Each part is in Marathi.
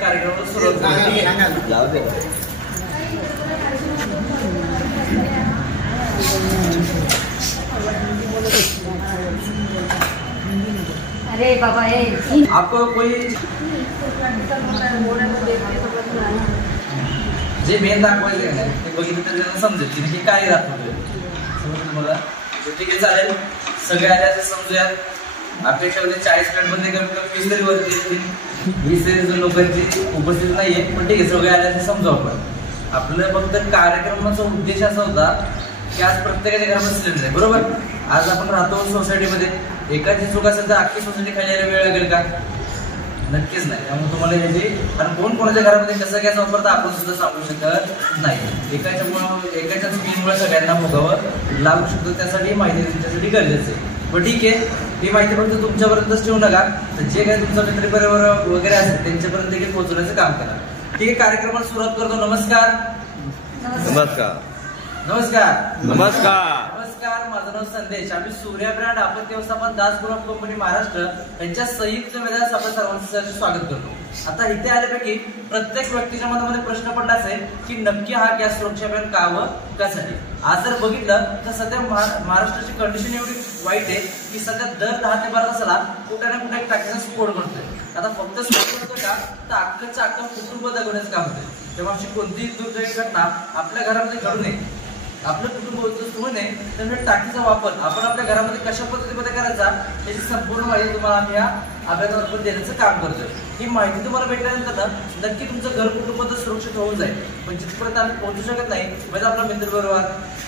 कार्यक्रमाला सुरुवात अरे बाबा आपको कोई जे मेन दाखवायचं आहे ते बघितलं तर त्यांना समजेल की नक्की काय दाखवतोय. तुम्हाला ठीक आहे, चालेल. सगळे आले असं समजूयात. अपेक्षा होते 40 मिनिटमध्ये कमी कमी 20 तरी वरती येतील. 20 तरी लोकांची उपस्थिती नाहीये, पण ठीक आहे, सगळे आले असं समजू आपण. आपलं फक्त कार्यक्रमाचा उद्देश असा होता की आज प्रत्येकाच्या घरामध्ये सिलेंडर आहे, बरोबर. आज आपण राहतो सोसायटीमध्ये. एकाची चूक असेल तर अख्खी सोसायटी खाली यायला वेळ लागेल का? नक्कीच नाही. त्यामुळे तुम्हाला ह्याची आणि कोण कोणाच्या घरामध्ये कसं गॅस वापरता आपण सुद्धा सांगू शकत नाही. एकाच्या चुकीमुळे सगळ्यांना भोगावं लागू शकतो. त्यासाठी माहिती तुमच्यासाठी गरजेचं आहे. पण ठीक आहे, ही माहिती फक्त तुमच्यापर्यंतच ठेवू नका. तर जे काही तुमचा मित्रपरिवार वगैरे असेल त्यांच्यापर्यंत देखील पोहोचवण्याचं काम करा. ठीक आहे, कार्यक्रमाला सुरुवात करतो. नमस्कार. नमस्कार. नमस्कार. नमस्कार. नमस्कार. माझं नाव संदेश. आम्ही सूर्या ब्रँड आपत्ती व्यवस्थापन Das group of company Maharashtra यांच्या संयुक्त विद्यालयात आपण सर्वांचं स्वागत करतो. आता इथे आल्यापैकी प्रत्येक व्यक्तीच्या मनामध्ये प्रश्न पडला असेल की नक्की हा गॅस सुरक्षा अभियान का व कशासाठी. आज जर बघितलं तर सध्या महाराष्ट्राची कंडिशन एवढी वाईट आहे की सध्या दर 10 ते 12 तासाला कुठे ना कुठे टाकीचा स्फोट घडतोय. आता फक्त स्फोट घडतो का, तर अख्खं कुटुंब दगवण्याचं काम होतंय. तेव्हा अशी कोणतीही दुर्दैवी घटना आपल्या घरामध्ये घडू नये, आपलं कुटुंब उद्ध्वस्त होऊ नये, त्यामुळे टाकीचा वापर आपण आपल्या घरामध्ये कशा पद्धतीमध्ये करायचा याची संपूर्ण माहिती तुम्हाला आम्ही या अभ्यासामार्फत देण्याचं काम करतोय. ही माहिती तुम्हाला भेटल्यानंतर नक्की तुमचं घर कुटुंब तर सुरक्षित होऊन जाईल. पण जिथपर्यंत आम्ही पोहोचू शकत नाही, म्हणजे आपला मित्रपरिवार,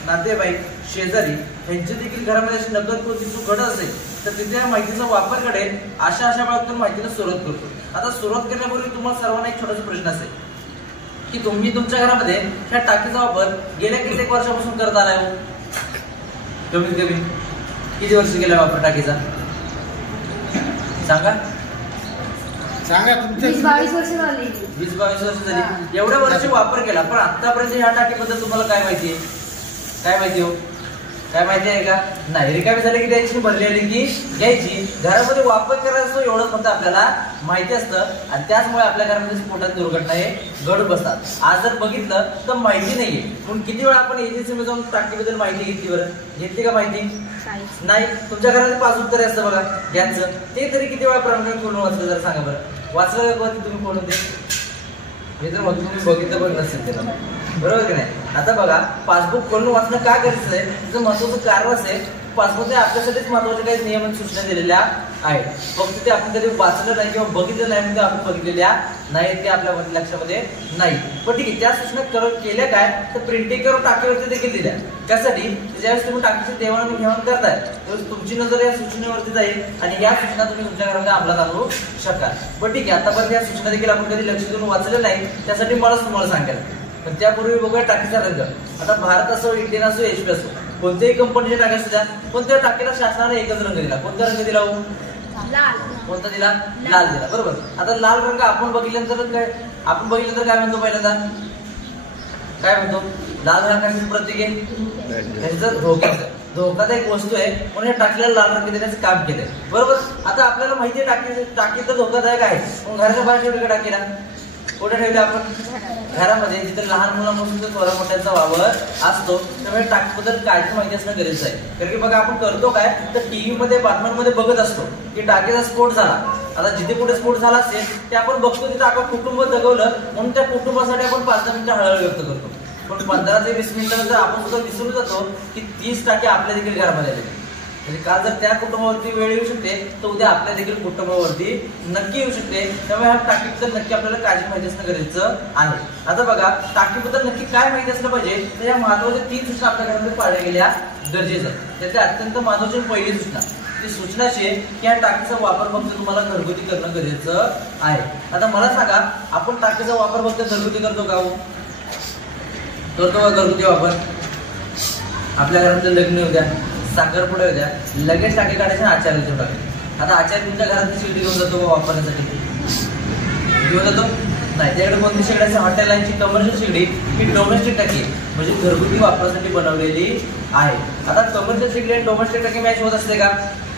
नातेवाईक, शेजारी यांची देखील घरामध्ये अशी नकळत कोणती चूक घडत असेल तर तिथे या माहितीचा वापर करेल अशा बाबतीत माहितीला सुरुवात करतो. आता सुरुवात करण्यापूर्वी तुम्हाला सर्वांना एक छोटासा प्रश्न असेल की तुम्ही तुमच्या घरामध्ये ह्या टाकीचा वापर गेल्या कित्येक वर्षापासून करत आलाय हो? कमीत कमी किती वर्ष गेला वापर टाकीचा? सांगा. 20-22 वर्ष झाली. 20-22 वर्ष झाली. एवढ्या वर्ष वापर केला, पण आतापर्यंत ह्या टाकीबद्दल तुम्हाला काय माहिती आहे? काय माहिती हो? काय माहिती आहे का? नाही. रिकामी झाली की द्यायची, भरली आली की घ्यायची. घरामध्ये वापर करायचं एवढं फक्त आपल्याला माहिती असतं आणि त्याचमुळे आपल्या घरामध्ये स्फोटात दुर्घटना हे घडून बसतात. आज जर बघितलं तर माहिती नाहीये. पण किती वेळा आपण एजन्सीमध्ये जाऊन टाकीबद्दल माहिती घेतली? बरं घेतली का माहिती? नाही. तुमच्या घरामध्ये पासबुक तरी असतं बघा गॅसचं, ते तरी किती वेळा प्रमाणे खोलून वाचलं जर सांगा बरं. वाचलं का तुम्ही खोलून ते? हे तर मग तुम्ही बघितलं पण नसेल त्याला, बरोबर की नाही. आता बघा, पासबुक खोलून वाचणं का गरजेचं आहे त्याचं महत्वाचं कारण असेल. पासबुकने आपल्यासाठीच महत्वाच्या काही नियम सूचना दिलेल्या आहेत. फक्त ते आपण कधी वाचलं नाही किंवा बघितलं नाही म्हणजे आपण बघितलेल्या नाही, ते आपल्या लक्षामध्ये नाही. पण ठीक आहे, त्या सूचना केल्या काय तर प्रिंटिंग करून टाकीवरती देखील दिल्या. त्यासाठी ज्यावेळेस तुम्ही टाकीची देवाणघेवाण करताय त्यावेळेस तुमची नजर या सूचनेवरती जाईल आणि या सूचना तुम्ही तुमच्या घरामध्ये अंमलात आणू शकाल. पण ठीक आहे, आतापर्यंत या सूचना देखील आपण कधी लक्ष देऊन वाचलं नाही, त्यासाठी मलाच तुम्हाला सांगायला. पण त्यापूर्वी बघूया टाकीचा रंग. आता भारत असो, इंडियन असो, एचपी असो, कोणत्याही कंपनीच्या टाक्या असू द्या, पण त्या टाकीला शासनाने एकच रंग दिला. कोणता रंग दिला हो? कोणता दिला? लाल दिला, बरोबर. आता लाल रंग आपण बघितल्यानंतर काय म्हणतो? पहिल्यांदा काय म्हणतो? लाल रंग कशाचं प्रतीक आहे? धोकादायक वस्तू आहे म्हणून या टाकीला लाल रंग देण्याचं काम केलंय, बरोबर. आता आपल्याला माहिती आहे टाकी तर धोकादायक आहे, पण घराच्या बाहेर ठेवली का टाकीला? कुठे ठेवले आपण? घरामध्ये, जिथे लहान मुलांपासून थोड्या मोठ्यांचा वावर असतो. त्यामुळे टाकीबद्दल काळजी माहिती असणं गरजेचं आहे. कारण की बघा, आपण करतो काय तर टीव्ही मध्ये, बातम्यांमध्ये बघत असतो की टाकीचा स्फोट झाला. आता जिथे कुठे स्फोट झाला असेल ते आपण बघतो, तिथे आपण कुटुंब दगवलं म्हणून त्या कुटुंबासाठी आपण 5-10 मिनिटं हळहळ व्यक्त करतो. पण 15 ते 20 मिनिटानंतर आपण सुद्धा विसरून जातो की 30 टाकी आपल्या देखील घरामध्ये आलेली. म्हणजे काल जर त्या कुटुंबावरती वेळ येऊ शकते तर उद्या आपल्या देखील कुटुंबावरती नक्की येऊ शकते. त्यामुळे ह्या टाकीबद्दल नक्की आपल्याला काळजी माहिती असणं गरजेचं आहे. आता बघा, टाकीबद्दल नक्की काय माहिती असलं पाहिजे तर या महत्वाच्या 3 सूचना आपल्या घरामध्ये पाळल्या गेल्या गरजेचं. त्यातल्या अत्यंत महत्वाची पहिली सूचना, ती सूचना अशी आहे की या टाकीचा वापर फक्त तुम्हाला घरगुती करणं गरजेचं आहे. आता मला सांगा, आपण टाकीचा वापर फक्त घरगुती करतो का? करतो का घरगुती वापर? आपल्या घरातलं लग्न होऊ द्या, साखरपुडा होऊ द्या, लगेच टाकी काढायची आचार्य टाकी. आता आचार्य तुमच्या घरात शिर्डी घेऊन जातो वापरण्यासाठी, घेऊन जातो नाही. त्याकडे कोणती शेगडी असते? हॉटेल लाईनची कमर्शियल शेगडी ही डोमेस्टिक टाकी म्हणजे घरगुती वापरासाठी बनवलेली आहे. आता कमर्शियल शेगडी आणि डोमेस्टिक टाकी मॅच होत असते का?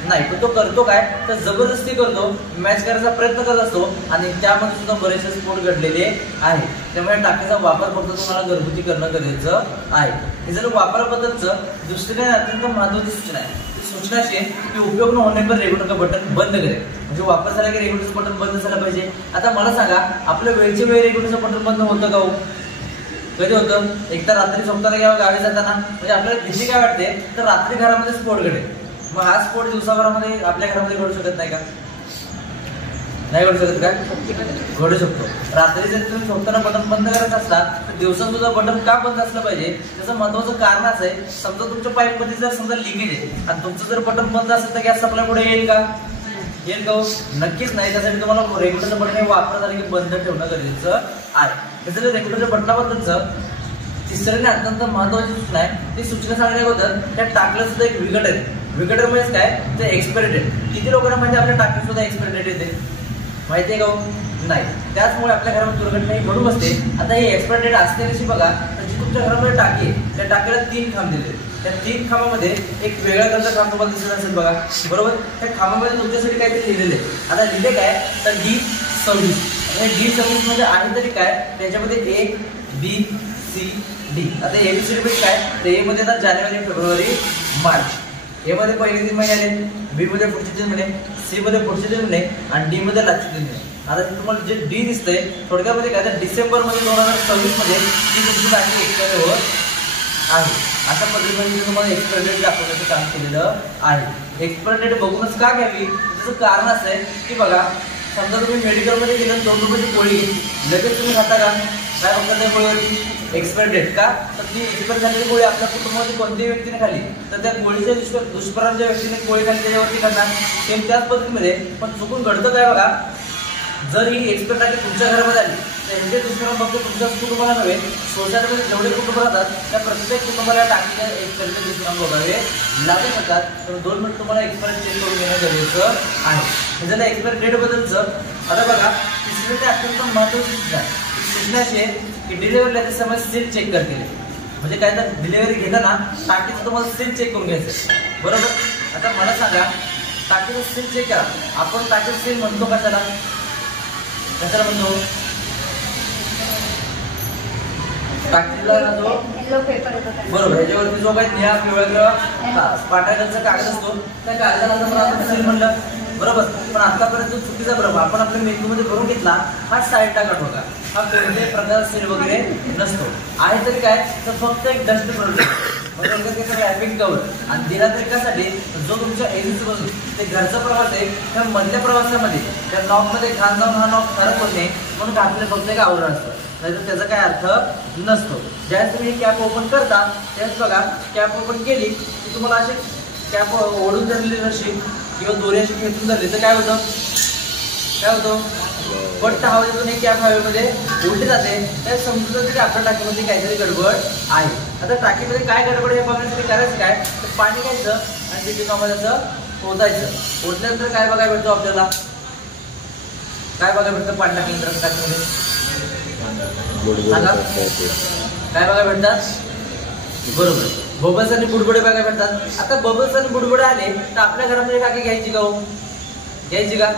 नाही. पण तो करतो काय तर जबरदस्ती करतो, मॅच करायचा प्रयत्न करत असतो आणि त्यामध्ये सुद्धा बरेचसे स्फोट घडलेले आहे. त्यामुळे टाकीचा वापर फक्त तुम्हाला घरगुती करणं गरजेचं आहे. हे जर वापराबद्दलचं दुसरीकडे अत्यंत महत्त्वाची सूचना आहे. सूचना अशी आहे की उपयोग न होणे पर रेग्युलेटर बटन बंद करेल. म्हणजे वापर झाला की रेग्युलेटरचं बटन बंद झालं पाहिजे. आता मला सांगा, आपल्या वेळच्या वेळी रेग्युलेटरचं बटन बंद होतं का हो? कधी होतं? एकतर रात्री झोपताना किंवा गावी जाताना. म्हणजे आपल्याला भीती काय वाटते तर रात्री घरामध्ये स्फोट घडेल. मग हा स्फोट दिवसाभरामध्ये आपल्या घरामध्ये घडू शकत नाही का? नाही घडू शकत का? घडू शकतो. रात्री जर तुम्ही झोपताना बटन बंद करत असला तर दिवसा सुद्धा बटन का बंद असलं पाहिजे? त्याचं महत्वाचं कारण असं आहे, समजा तुमच्या पाईप मध्ये जर समजा लिकेज आहे आणि तुमचं जर बटन बंद असेल तर गॅस सप्लाय पुढे येईल का? येईल का? नक्कीच नाही. त्यासाठी तुम्हाला रेग्युलेटरचं बटन हे वापर झालं की बंद ठेवणं गरजेचं आहे. त्याचं रेग्युलेटरच्या बटनाबद्दलचं तिसऱ्याने अत्यंत महत्वाची सूचना आहे. ती सूचना सांगण्या अगोदर त्या टाकलं सुद्धा एक विघटन आहे. विघटन म्हणजे काय? ते एक्सपायरी डेट. किती लोकांना म्हणजे आपल्या टाकीत सुद्धा एक्सपायरी डेट येते? माहिती आहे का? नाही. त्याचमुळे आपल्या घरामध्ये दुर्घटना ही घडून बसते. आता ही एक्सपायरी डेट असते कशी बघा, तर जी तुमच्या घरामध्ये टाकी आहे त्या टाकीला 3 खांब दिले. त्या 3 खांबामध्ये एक वेगळ्या कलरचा खांब तुम्हाला दिसत असेल बघा, बरोबर? त्या खांबामध्ये तुमच्यासाठी काहीतरी लिहिलेले आहे. आता लिहिले काय तर D26. D26 म्हणजे आहे तरी काय, त्याच्यामध्ये A B C D. आता ABCD म्हणजे काय तर A मध्ये येतात जानेवारी फेब्रुवारी मार्च. ए मध्ये पहिले 3 महिने आले, बी मध्ये पुढचे 3 महिने, सी मध्ये पुढचे 3 महिने आणि डी मध्ये लास्टचे 3 महिने. आता तुम्हाला जे डी दिसतंय थोडक्यामध्ये काय तर डिसेंबर मध्ये 2026 मध्ये ती तुमची टाकी एक्सपायर होत आहे. अशा पद्धतीने तुम्हाला एक्सपायर डेट दाखवण्याचं काम केलेलं आहे. एक्सपायर डेट बघूनच का घ्यावी? त्याचं कारण असं आहे की बघा, समजा तुम्ही मेडिकलमध्ये गेलं 2 रुपयाची गोळी घेतली, लगेच तुम्ही खाता का? काय बघता त्या गोळीवरती? एक्सपायर डेट का? तर ती एक्सपायर झालेली गोळी आपल्या कुटुंबामध्ये कोणत्याही व्यक्तीने खाल्ली तर त्या गोळीच्या दुष्परिणाम ज्या व्यक्तीने गोळी खाल्ली त्याच्यावरती करणार. सेम त्याच पद्धतीमध्ये पण चुकून घडतं काय बघा, जर ही एक्सपायर टाकी तुमच्या घरामध्ये आली तर ह्याचे दुष्परिणाम फक्त तुमच्याच कुटुंबाला नव्हे, सोसायटीमध्ये जेवढे कुटुंब राहतात त्या प्रत्येक कुटुंबाला टाकीच्या एक्सपायरचे दुष्परिणाम भोगावे लागू शकतात. तर 2 मिनिट तुम्हाला एक्सपायर चेक करून घेणं गरजेचं आहे. हे झालं एक्सपायर डेट बद्दलचं. आता बघा, तिसरी अत्यंत महत्त्वाची सूचना अशी आहे की डिलिव्हरीला ते समय सील चेक करतील. म्हणजे काय तर डिलिव्हरी घेताना टाकीचं तुम्हाला सील चेक करून घ्यायचं, बरोबर? आता मला सांगा, टाकीचं सील चेक करा. आपण टाकीचं सील म्हणतो कशाला? कशाला म्हणतो? टाकीला जो बरोबर याच्यावरती जो काही निळा पिवळा पाटाचा कागद असतो त्या कागदाला आपण सील म्हणलं, बरोबर? पण आतापर्यंत चुकीचा भ्रम आपण आपल्या मेंदूमध्ये करून घेतला. हा साईड टाकत होता, हा कोणत्याही प्रकारचा सील वगैरे नसतो. आहे तरी काय तर फक्त एक डस्ट प्रोटेक्ट रॅपिंग कवर आणि दिला तरी कशासाठी? जो तुमच्या एजन्सी पासून ते घरचा प्रवास आहे त्या मधल्या प्रवासामध्ये त्या नॉबमध्ये घाण जाऊन हा नॉब खराब होत नाही म्हणून घातले फक्त एक आवरण असतं, नाहीतर त्याचा काय अर्थ नसतो. ज्यावेळेस तुम्ही कॅप ओपन करता त्यावेळेस बघा, कॅप ओपन केली की तुम्हाला असे कॅप ओढून धरलेली रशी किंवा दोरी अशी खेचून धरली तर काय होतं? काय होतं? पट्ट हवेतून एक कॅप हवेमध्ये उलटी जाते. त्या समजून जाते की आपल्या टाकीमध्ये काहीतरी गडबड आहे. आता टाकीमध्ये काय गडबड हे बघण्यासाठी करायचं काय तर पाणी घ्यायचं आणि ते टिकामध्ये ओतायचं. ओतल्यानंतर काय बघायला भेटतो आपल्याला? काय बघायला भेटतं पाणी टाकल्यानंतर टाकीमध्ये? सांगा काय बघायला भेटतात? बरोबर, बबल्स आणि बुडबुडे बघायला भेटतात. आता बबल्स आणि बुडबुडे आले तर आपल्या घरामध्ये टाकी घ्यायची का हो? घ्यायची का?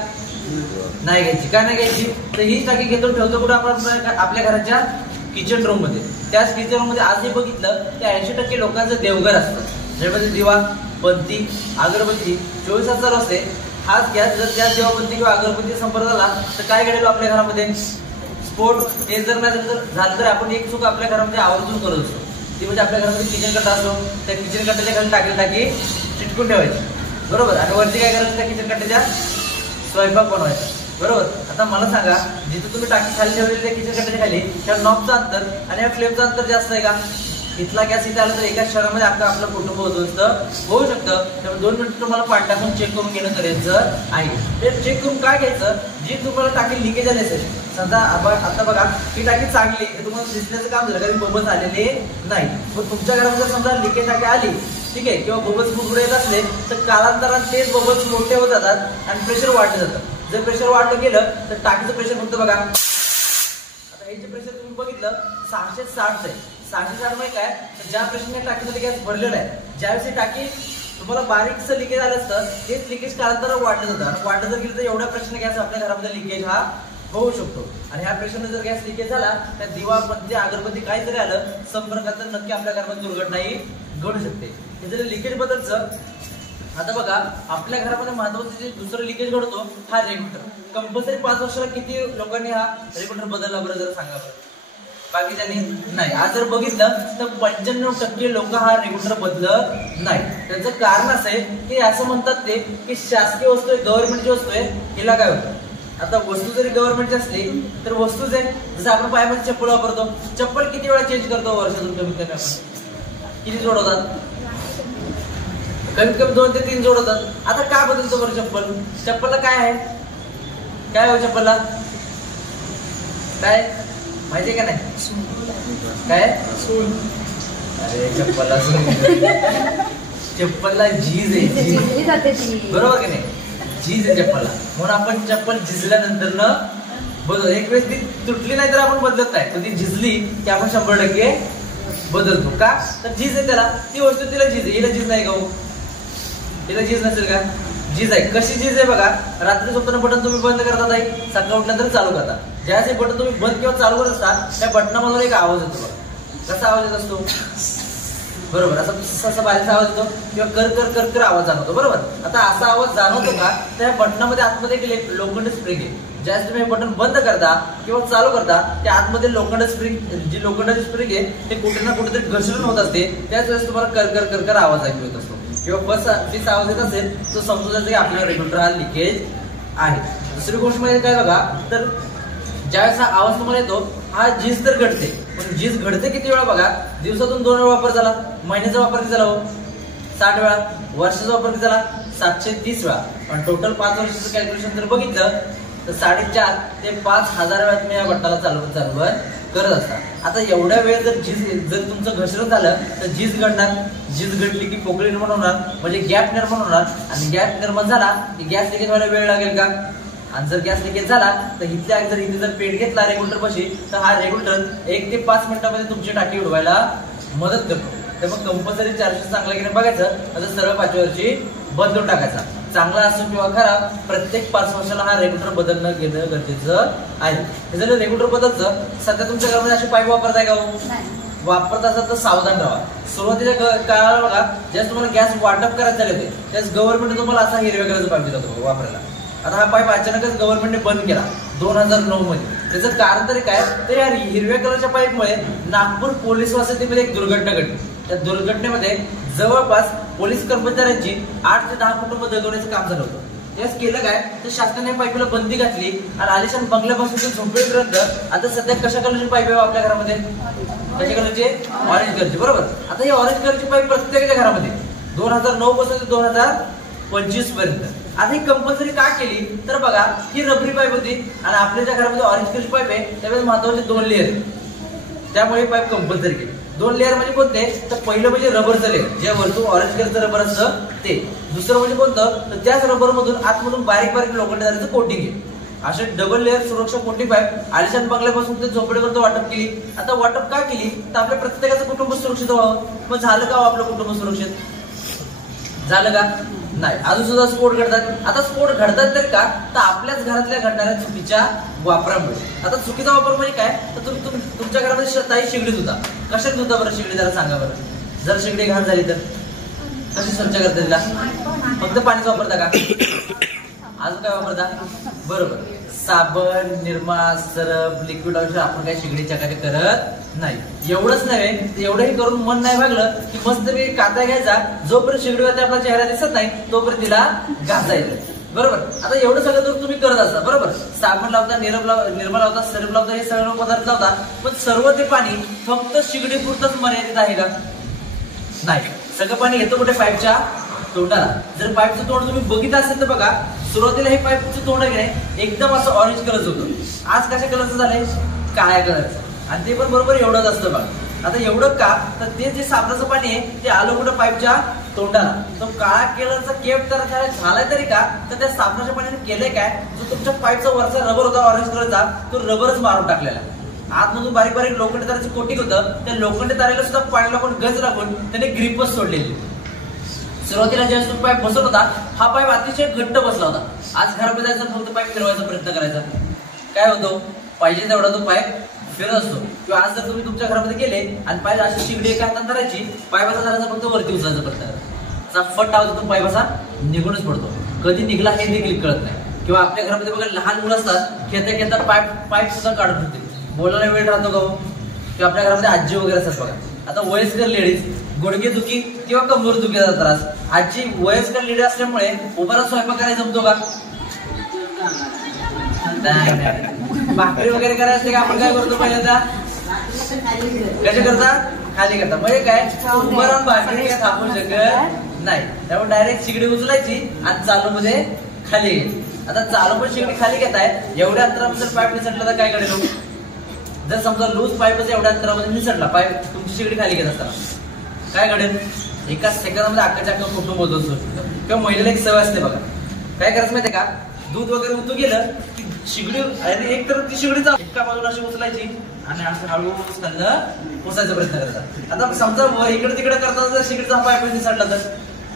नाही घ्यायची. का नाही घ्यायची? तर ही टाकी घेतो ठेवतो कुठं? आपण आपल्या घराच्या किचन रूम मध्ये. त्याच किचन रूम मध्ये आजही बघितलं तर 80% लोकांचं देवघर असतं, ज्यामध्ये दिवा, बत्ती, अगरबत्ती 24 तास चालू असते. हाच गॅस जर त्या दिवाबत्ती किंवा अगरबत्ती संपर्क झाला तर काय घडेल आपल्या घरामध्ये? स्फोट. हे जर नाही झालं तर आपण एक चूक आपल्या घरामध्ये आवर्जून करत असतो, ती म्हणजे आपल्या घरामध्ये किचन कट्टा असतो, त्या किचन कट्ट्याच्या खाली टाकी चिटकून ठेवायची, बरोबर? आणि वरती काय करायचं? त्या किचन कट्ट्याच्या स्वयंपाक बनवायचा, बरोबर? आता मला सांगा, जिथे तुम्ही टाकी खाली ठेवलेली त्या किचन कट्ट्याच्या खाली त्या नॉबचं अंतर आणि या फ्लेमचं अंतर जास्त आहे का? इथला गॅस इथे आला तर एका क्षणामध्ये आपलं कुटुंब उद्ध्वस्त होऊ शकतं. त्यामुळे 2 मिनिट तुम्हाला पाणी टाकून चेक करून घेणं गरजेचं आहे. ते चेक करून काय घ्यायचं? जी तुम्हाला टाकी लिकेज आली असेल, समजा आता बघा ही टाकी चांगली हे तुम्हाला दिसण्याचं काम झालं, कधी बबल्स आलेले नाही. पण तुमच्या घरामध्ये समजा लिकेज टाकी आली, ठीक आहे, किंवा बबल्स बुडबुडे येत असले तर कालांतराने तेच बबल्स मोठे होत जातात आणि प्रेशर वाढलं जातं. जर प्रेशर वाढलं गेलं तर टाकीचं प्रेशर फक्त बघा हे जे प्रेशर तुम्ही बघितलं 660 आहे. 660 म्हणजे काय, तर ज्या प्रेशरने टाकीमध्ये गॅस भरलेला आहे, ज्यावेळेस ही टाकी तुम्हाला बारीकसं लिकेज आलं असतं, तेच लिकेज कालांतराने वाढलं जातं. आणि वाढलं जर गेलं तर एवढ्या प्रेशरने गॅस आपल्या घरामध्ये लिकेज हा होऊ शकतो. आणि ह्या प्रेशरने जर गॅस लिकेज झाला, तर दिवा पणती अगरबत्ती काहीतरी आलं संपर्कात, तर नक्की आपल्या घरामध्ये दुर्घटनाही घडू शकते. हे जर लिकेज बद्दलचं, आता बघा आपल्या घरामध्ये महत्वाचं जे दुसरं लिकेज घडतो हा रेग्युलेटर. कंपल्सरी 5 वर्षाला किती लोकांनी हा रेग्युलेटर बदलला बरं, जर सांगा बरं. बाकी त्यांनी नाही. आज जर बघितलं तर 95% लोक हा रेग्युलेटर बदलत नाही. त्याचं कारण असं आहे की असं म्हणतात ते की शासकीय वस्तू आहे, गव्हर्नमेंटची वस्तू आहे, हिला काय होतं. आता वस्तू जरी गव्हर्नमेंटची असली तर वस्तूच आहे. जसं आपण पायामध्ये चप्पल वापरतो, चप्पल किती वेळा चेंज करतो वर्षातून, कमीत कमी आपण किती जोड होतात, कमीत कमी 2 ते 3 जोड होतात. आता का बदलतो बरं चप्पल. चप्पलला काय आहे, काय हो चप्पलला काय माहितीये का नाही, काय अरे चप्पलला चप्पलला झीज आहे, बरोबर की नाही, झीज आहे चप्पलला. म्हणून आपण चप्पल झिजल्यानंतर न बदल, एक वेळेस ती तुटली नाही तर आपण बदलत नाही, पण ती झिजली की आपण 100% बदलतो. का तर झीज आहे त्याला, ती वस्तू तिला झीज आहे, हिला झीज नाही का हो, हिला झीज नसेल का, झीज आहे. कशी झीज आहे बघा, रात्री झोपताना बटन तुम्ही बंद करता नाही, सकाळी उठल्यानंतर चालू करता, ज्यावेळेस हे बटन तुम्ही बंद किंवा चालू करत असता त्या बटनामधून एक आवाज येतो बघा. कसा आवाज येत असतो, बरोबर, असा बारीकसा आवाज येतो किंवा कर कर कर कर आवाज जाणवतो, बरोबर. आता असा आवाज जाणवतो का, त्या बटनामध्ये आतमध्ये एक लोखंड स्प्रिंग आहे. ज्यावेळेस तुम्ही हे बटन बंद करता किंवा चालू करता, त्या आतमध्ये लोखंड स्प्रिंग, जी लोखंडाची स्प्रिंग आहे ते कुठे ना कुठेतरी घसरून होत असते, त्याच वेळेस तुम्हाला कर कर कर कर आवाज ऐकू येत असतो किंवा बस तीच आवाज येत असेल तो समजून जायचं की आपल्याला रेग्युलेटर हा लिकेज आहे. दुसरी गोष्ट म्हणजे काय बघा, तर ज्यावेळेस हा आवाज तुम्हाला येतो, हा झीज तर घडते, पण झीज घडते किती वेळा बघा, दिवसातून 2 वेळा वापर झाला, महिन्याचा वापर किती झाला हो 60 वेळा, वर्षाचा वापर किती झाला 730 वेळा, आणि टोटल 5 वर्षाचं कॅल्क्युलेशन जर बघितलं तर 4.5 ते 5,000 वेळा तुम्ही या बटनाला चालवत करत असता. आता एवढ्या वेळ जर तुमचं घसरण झालं तर झीज घडणार, झीज घडली की पोकळी निर्माण होणार, म्हणजे गॅप निर्माण होणार, आणि गॅप निर्माण झाला की गॅस लिकेज व्हायला वेळ लागेल का, आणि जर गॅस लिकेज झाला तर इथे जर पेट घेतला रेग्युलेटर पाशी, तर हा रेग्युलेटर 1 ते 5 मिनिटांमध्ये तुमची टाकी उडवायला मदत करतो. तर मग कंपल्सरी चार्जेस चांगला घेणे बघायचं, आता सरळ 5 वर्षी बदलून टाकायचा. चांगला असो किंवा खराब, प्रत्येक 5 वर्षाला हा रेग्युलेटर बदलणं घेणं गरजेचं आहे. हे जर रेग्युलेटर बदलचं, सध्या तुमच्या घरामध्ये असे पाईप वापरताय का हो, वापरत असाल तर सावधान राहा. सुरुवातीच्या काळाला बघा, ज्यास तुम्हाला गॅस वाटप करायचं झाले होते त्यास गव्हर्नमेंट तुम्हाला असा हिरव्या कलरचा पाईप दिला होता वापरायला. आता हा पाईप अचानकच गव्हर्नमेंटने बंद केला 2009 मध्ये. त्याचं कारण तरी काय, तर या हिरव्या कलरच्या पाईपमुळे नागपूर पोलीस वसाहतीमध्ये एक दुर्घटना घडली. त्या दुर्घटनेमध्ये जवळपास पोलीस कर्मचाऱ्यांची 8 ते 10 कुटुंब जगवण्याचं काम झालं होतं. त्यास केलं काय, तर शासनाने पाईपला बंदी घातली आणि आलिशान बंगल्यापासून झोपडीपर्यंत आता सध्या कशा कलरची पाईप आहे आपल्या घरामध्ये, कशा कलरची, ऑरेंज कलरची, बरोबर. आता ही ऑरेंज कलरची पाईप प्रत्येकाच्या घरामध्ये 2009 पासून ते 2025 पर्यंत. आता ही कंपल्सरी का केली, तर बघा ही रबरी पाईप होती आणि आपल्या ज्या घरामध्ये ऑरेंज कलरची पाईप आहे त्यावेळेस महत्वाचे 2 लेअर, त्यामुळे पाईप कंपल्सरी केली. 2 लेअर म्हणजे कोणते, तर पहिलं म्हणजे रबरचं लेअर, जे वरतून ऑरेंज कलरचं रबर असतं ते. दुसरं म्हणजे कोणतं, तर त्याच रबर मधून आतमधून बारीक बारीक लोखंडाचं कोटिंग आहे. असे डबल लेअर सुरक्षा कोटिंग पाईप आलिशान बंगल्यापासून ते झोपडीपर्यंत वाटप केली. आता वाटप का केली, तर आपल्या प्रत्येकाचं कुटुंब सुरक्षित व्हावं. मग झालं का आपलं कुटुंब सुरक्षित, झालं का नाही, अजून सुद्धा स्फोट घडतात. आता स्फोट घडतात तर का, तर आपल्याच घरातल्या घडणाऱ्या चुकीच्या वापरामुळे. आता चुकीचा वापर म्हणजे काय, तर तुमच्या घरामध्ये ताई शेगडीत होता, कशात होता बरं शेगडी, जरा सांगा बरं. जर शेगडी घाण झाली तर कशी स्वच्छ करता तिला, फक्त पाणीच वापरता का, अजून काय वापरता, बरोबर, साबण, निरमा, सरफ, लिक्विड औषध आपण काही शेगडी चकाचक करत नाही. एवढंच नव्हे, एवढंही करून मन नाही भागलं की मस्त काता घ्यायचा, जोपर्यंत शेगडीवरती आपला चेहरा दिसत नाही तोपर्यंत तिला घासायचं, बरोबर. आता एवढं सगळं तर तुम्ही करत असता, बरोबर. साबण लावता, निरमा लावता, सरफ लावता, हे सर्व पदार्थ लावता, पण सर्व ते पाणी फक्त शेगडीपुरतच मर्यादित आहे का, नाही. सगळं पाणी येतं कुठे, पाईपच्या तोंडाला. जर पाईपचं तोंड तुम्ही बघितलं असेल तर बघा, सुरुवातीला हे पाईपचं तोंड आहे एकदम असं ऑरेंज कलरचं होतं, आज कशा कलरचं झालंय, काळ्या कलरचं, आणि ते पण बरोबर एवढंच असतं बघा. आता एवढं का, तर ते जे साबणाचं पाणी आहे ते आलं कुठं, पाईपच्या तोंडाला. तो काळा कलरचा केप तर झालाय तरी का, तर त्या साबणाच्या पाण्याने केलंय काय, जो तुमच्या पाईपचा वरचा रबर होता ऑरेंज कलरचा, तो रबरच मारून टाकलेला. आतमधून बारीक बारीक लोखंडी ताराचं कोटिंग होतं. त्या लोखंडी तारेला सुद्धा पाणी लागून गज लागून त्याने ग्रिपच सोडलेली. सुरुवातीला ज्यावेळेस पाईप बसत होता हा पाईप अतिशय घट्ट बसला होता. आज घरामध्ये जायचं फक्त पाईप फिरवायचा प्रयत्न करायचा, काय होतो पाहिजे तेवढा तो पाईप फिरत असतो. किंवा आज जर तुम्ही तुमच्या घरामध्ये गेले आणि पाहिजे अशी शिगडी एका हातात धरायची, पाईपाचा धरायचा फक्त वरती उचलायचा प्रयत्न करायचा, फट आवाज तो पाईप असा निघूनच पडतो. कधी निघला हे देखील कळत नाही. किंवा आपल्या घरामध्ये बघा लहान मुलं असतात, खेळता खेळता पाईप सुद्धा काढत होते, बोलायला वेळ राहतो का? किंवा आपल्या घरामध्ये आजी वगैरे असतात बघा. आता वयस्कर लेडीज गुडघे दुखी किंवा कंबर दुखीचा त्रास, आजी वयस्कर लेडी असल्यामुळे उभारा स्वयंपाक करायला जमतो का? भाकरी वगैरे करायचं का आपण काय करतो पहिल्यांदा कसे करतात? खाली करतात. म्हणजे काय उभं राहून भाकरी काय थांबू शकत नाही. त्यामुळे डायरेक्ट शिगडी उचलायची आणि चालू मध्ये खाली घ्यायची. आता चालू पण शिगडी खाली घेताय, एवढ्या अंतरामध्ये जर पाईप निसटला तर काय करेल? जर समजा लूज पाईपच एवढ्या अंतरामध्ये निसटला, पाईप तुमची शिगडी खाली घेत असताना काय घडेल? एका सेकंदामध्ये अख्खाच्या अख्खा कुटुंब बदलू शकतो. किंवा महिलेला एक सवय असते बघा, काय करायचं माहितीये का? दूध वगैरे उतू गेलं की शिगडी एक तर ती शिगडीचा एका बाजूला अशी उचलायची आणि असं हळूहळू पुसायचा प्रयत्न करायचा. आता समजा इकडे तिकडे करता जर शिगडीचा पाईप निसटला तर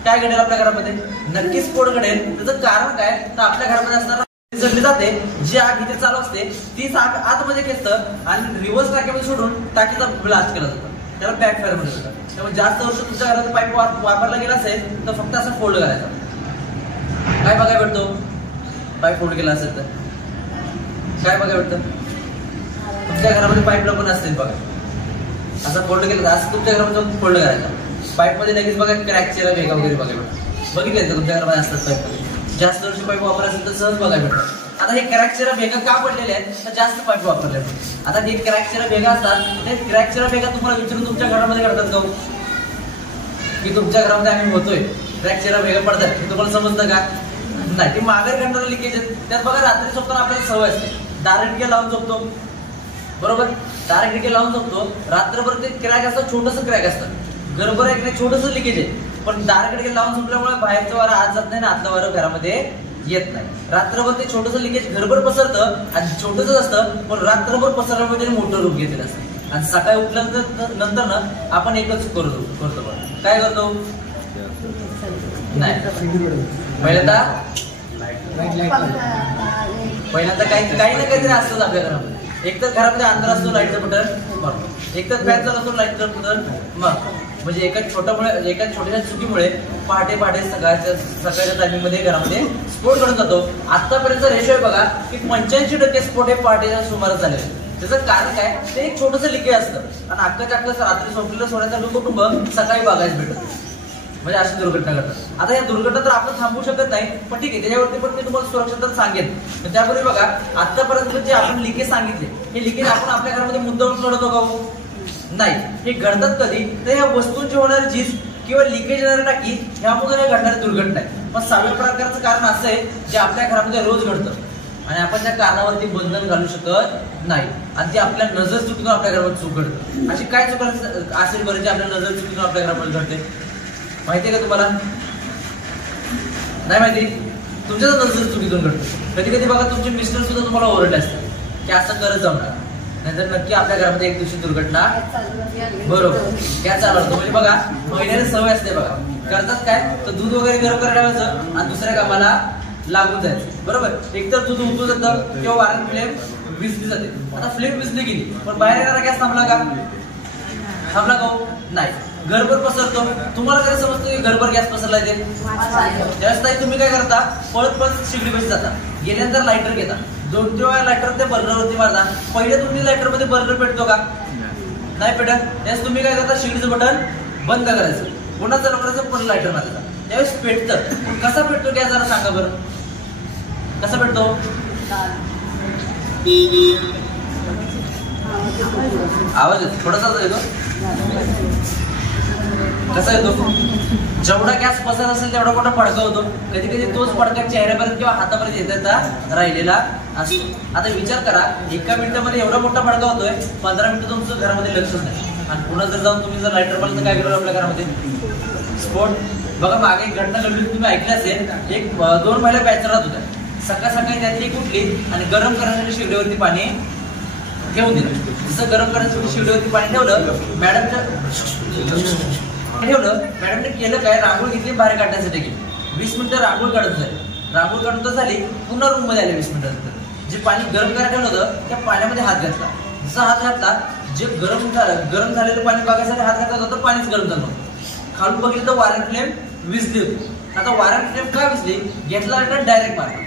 काय घडेल? आपल्या घरामध्ये नक्कीच स्फोट घडेल. त्याचं कारण काय? तर आपल्या घरामध्ये असणारा जळली जाते, जी आग इथे चालू असते तीच आग आतमध्ये खेचतं आणि रिव्हर्स टाकीमध्ये सोडून टाकीचा ब्लास्ट केला जातो. त्याला बॅकफायर म्हणतात. त्यामुळे जास्त वर्ष तुमच्या घरात पाईप वापरला गेला असेल तर फक्त असं फोल्ड करायचा. काय बघायला भेटतो? पाईप फोल्ड केला असेल तर काय बघायला भेटतं? तुमच्या घरामध्ये पाईप लागून असतील बघा, असं फोल्ड केलं असं तुमच्या घरामध्ये फोल्ड करायचा. पाईप मध्ये लगेच बघा क्रॅकचे भेगा वगैरे बघायला भेटतात. बघितलं तुमच्या घरामध्ये असतात पाईप मध्ये जास्त वर्ष पाईप वापर असेल तर सहज बघायला भेटतात. आता हे क्रॅकच्या भेगा का पडलेले आहेत? तर जास्त पाईप वापरले. आता हे क्रॅकच्या भेगा असतात, ते क्रॅकच्या भेगा तुम्हाला विचारून तुमच्या घरामध्ये घडतात का की तुमच्या घरामध्ये आम्ही होतोय क्रॅकच्या भेगा पडतात हे तुम्हाला समजतं का? नाही. ते मागे घडणारे लिकेज आहेत. त्यात बघा रात्री झोपताना आपल्याला सवय असते डायरेक्ट लावून झोपतो, बरोबर? डायरेक्ट लावून झोपतो. रात्रभर ते क्रॅक असतं, छोटस क्रॅक असतं, घरभर एक छोटस लिकेज आहे. पण डायरेक्ट लावून झोपल्यामुळे बाहेरचं वारं आत जात नाही ना आतलं वारं घरामध्ये येत नाही. रात्रभर ते छोटस लिकेज घरभर पसरतं आणि छोटच असतं, पण रात्रभर पसरल्यामुळे त्याने मोठं रूप घेतलेलं असतं. आणि सकाळी उठल्यानंतर ना आपण एकच करतो काय करतो? नाही, पहिल्यांदा काही ना काहीतरी असतं आपल्या घरामध्ये. एक तर घरामध्ये अंधार असतो, लाईटचं बटन मारतो. एक तर फॅन चालू असतो, लाईटचं बटन मारतो. म्हणजे एका छोट्याशा चुकीमुळे पहाटे सकाळच्या टायमिंग मध्ये घरामध्ये स्फोट घडून जातो. आतापर्यंत रेशो आहे बघा की 85% स्फोट हे पहाटेच्या सुमारास झाले. त्याचं कारण काय? ते एक छोटंसं लिकेज असतं आणि अख्खाच्या रात्री सोडण्याचं कुटुंब सकाळी बघायला भेटत. म्हणजे अशी दुर्घटना घडतात. आता या दुर्घटना तर आपण थांबवू शकत नाही, पण ठीक आहे त्याच्यावरती पण मी तुम्हाला सुरक्षा सांगेन. तर त्यापूर्वी बघा आतापर्यंत जे आपण लिकेज सांगितले हे लिकेज आपण आपल्या घरामध्ये मुद्दाम घडवतो का? नाही. हे घडतात कधी? तर या वस्तूंची होणारी झीज किंवा लिकेज होणारी टाकी ह्यामुळे घडणारी दुर्घटना आहे. पण 6व्या प्रकारचं कारण असं आहे जे आपल्या घरामध्ये रोज घडतं आणि आपण त्या कारणावरती बंधन घालू शकत नाही. आणि ते आपल्या नजर चुकीतून आपल्या घरामध्ये चूक घडतं. अशी काय चूक असेल बरं जे आपल्या नजर चुकीतून आपल्या घरामध्ये घडते? माहितीये का तुम्हाला? नाही माहिती? तुमच्या नजर चुकीतून घडतं. कधी कधी बघा तुमचे मिस्टर सुद्धा तुम्हाला ओरडले असतात की असं करत जाऊ नका, नाहीतर नक्की आपल्या घरामध्ये एक दिवशी दुर्घटना बरोबर गॅस चालू असतो. म्हणजे बघा महिन्याला सवय असते बघा, करतात काय तर दूध वगैरे गरम करायला आणि दुसऱ्या कामाला लागून जायचं, बरोबर? एकतर दूध उतू जातं किंवा वाऱ्यात फ्लेम विजली जाते. आता फ्लेम विजली गेली पण बाहेर येणारा गॅस थांबला का? थांबला का? नाही. घरभर पसरतो. तुम्हाला काय समजतं की घरभर गॅस पसरला ते? त्यावेळेस तुम्ही काय करता? पळत शिगडी बशी जाता, गेल्यानंतर लायटर घेता, 2-3 वेळा लायटर ते बर्नरवरती मारता. पहिले तुम्ही लायटर मध्ये बर्नर पेटतो का? नाही पेटत. त्यावेळेस तुम्ही काय करता? शिगडीचं बटन बंद करायचं, पुन्हा चालू करायचं, पुन्हा लायटर मारायचं. त्यावेळेस पेटतं. कसा पेटतो गॅस जरा सांगा बरं, कसा पेटतो? आवाज येतो थोडासा येतो. कसा येतो? जेवढा गॅस पसरत असेल तेवढा मोठा फडका होतो. कधी कधी तोच फडका चेहऱ्यापर्यंत किंवा हातापर्यंत येता राहिलेला असतो. आता विचार करा, एका मिनिटामध्ये एवढा मोठा फडका होतोय, 15 मिनिटं तुमचं घरामध्ये लक्षच नाही. आणि पुन्हा जर जाऊन तुम्ही जर लायटर पाहिलं तर काय करू आपल्या घरामध्ये? स्फोट. बघा मागे एक घटना घडली, तुम्ही ऐकली असेल. 2 महिला बॅचलर होत्या. सकाळी त्यातली कुठली आणि गरम करण्यासाठी शिगडीवरती पाणी घेऊन दिलं. जसं गरम करण्यासाठी शिवडीवरती पाणी ठेवलं, मॅडमने केलं काय, रांगोळी घेतली बाहेर काढण्यासाठी गेली. 20 मिनिटं रांगोळी काढत झाली. रांगोळी काढून झाली, पुन्हा रूम मध्ये आले 20 मिनिटानंतर. जे पाणी गरम करायला ठेवलं होतं त्या पाण्यामध्ये हात घातला. जसा हात घातला, जे गरम झालेलं पाणी बघायसाठी हात घातला होता तर पाणीच गरम झालं होतं. खालून बघितलं तर वारंट फ्लेम विझली होती. आता वारंट फ्लेम काय विझली, घेतला लायटर डायरेक्ट मारला.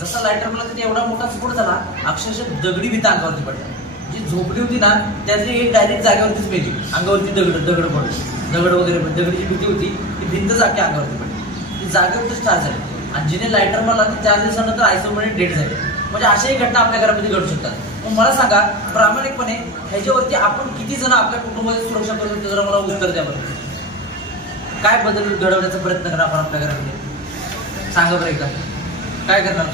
जसा लायटर मला तिथे एवढा मोठा स्फोट झाला, अक्षरशः दगडी भीत अंगावरती पडला. जी झोपडी होती ना त्याची एक डायरेक्ट जागेवरतीच मेली. अंगावरती दगड पडली, दगड वगैरे पडली. दगडीची भीती होती ती भिंत जागी अंगावरती पडली. ती जागेवरतीच ठार झाली. आणि जिने लायटर मारला ती 4 दिवसानंतर आयसोमध्ये डेट झाली. म्हणजे अशाही घटना आपल्या घरामध्ये घडू शकतात. मग मला सांगा प्रामाणिकपणे ह्याच्यावरती आपण किती जण आपल्या कुटुंबाची सुरक्षा करू शकतो, जरा मला उत्तर द्या बरं. काय बदल घडवण्याचा प्रयत्न करा आपण आपल्या घरामध्ये, सांगा बरं एकदा. काय करणार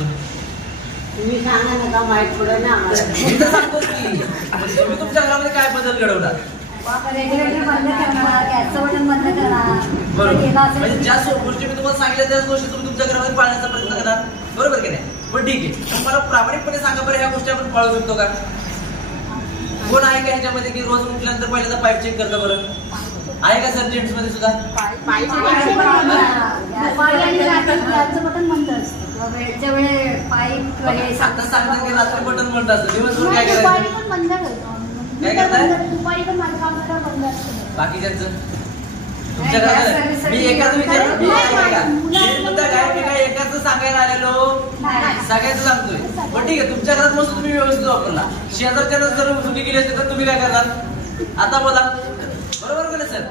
तुम्ही सांगा नका, माहित पडेल ना आम्हाला. मी तर सांगतोच की तुम्ही तुमच्या घरामध्ये काय बदल घडवणार. रेग्युलेटर बंद करणार, गॅसचं बटन बंद करणार. बरोबर, म्हणजे ज्या गोष्टी मी तुम्हाला सांगितल्या त्याच गोष्टी तुम्ही तुमच्या घरामध्ये पाळण्याचा प्रयत्न करणार. बरोबर की नाही. पण ठीक आहे, मला प्रामाणिकपणे सांगा बरं, ह्या गोष्टी आपण पाळू शकतो का. कोण आहे का ह्याच्यामध्ये की रोज उठल्यानंतर पहिल्यांदा पाईप चेक करतं बरं, आहे का सर जेंट्स मध्ये सुद्धा. बटन बंद असतं वेळच्या वेळे पाईप आता सांगतात की रात्री बटन बंद असतं, दिवसभर काय करायचं, बंद करतो. काय करताय दुपारी पण माझं काम करायला बंद असतं. बाकीच्यांचं तुमच्या घरात. मी एकाच विचारलं, मी काय एकाच सांगायला आलेलो, सगळ्याच सांगतोय. पण ठीक आहे, तुमच्या घरात मस्त तुम्ही व्यवस्थित वापरला. शेजारच्या जर चुकी केली असते तर तुम्ही काय करणार. आता बोला, बरोबर केलं सर.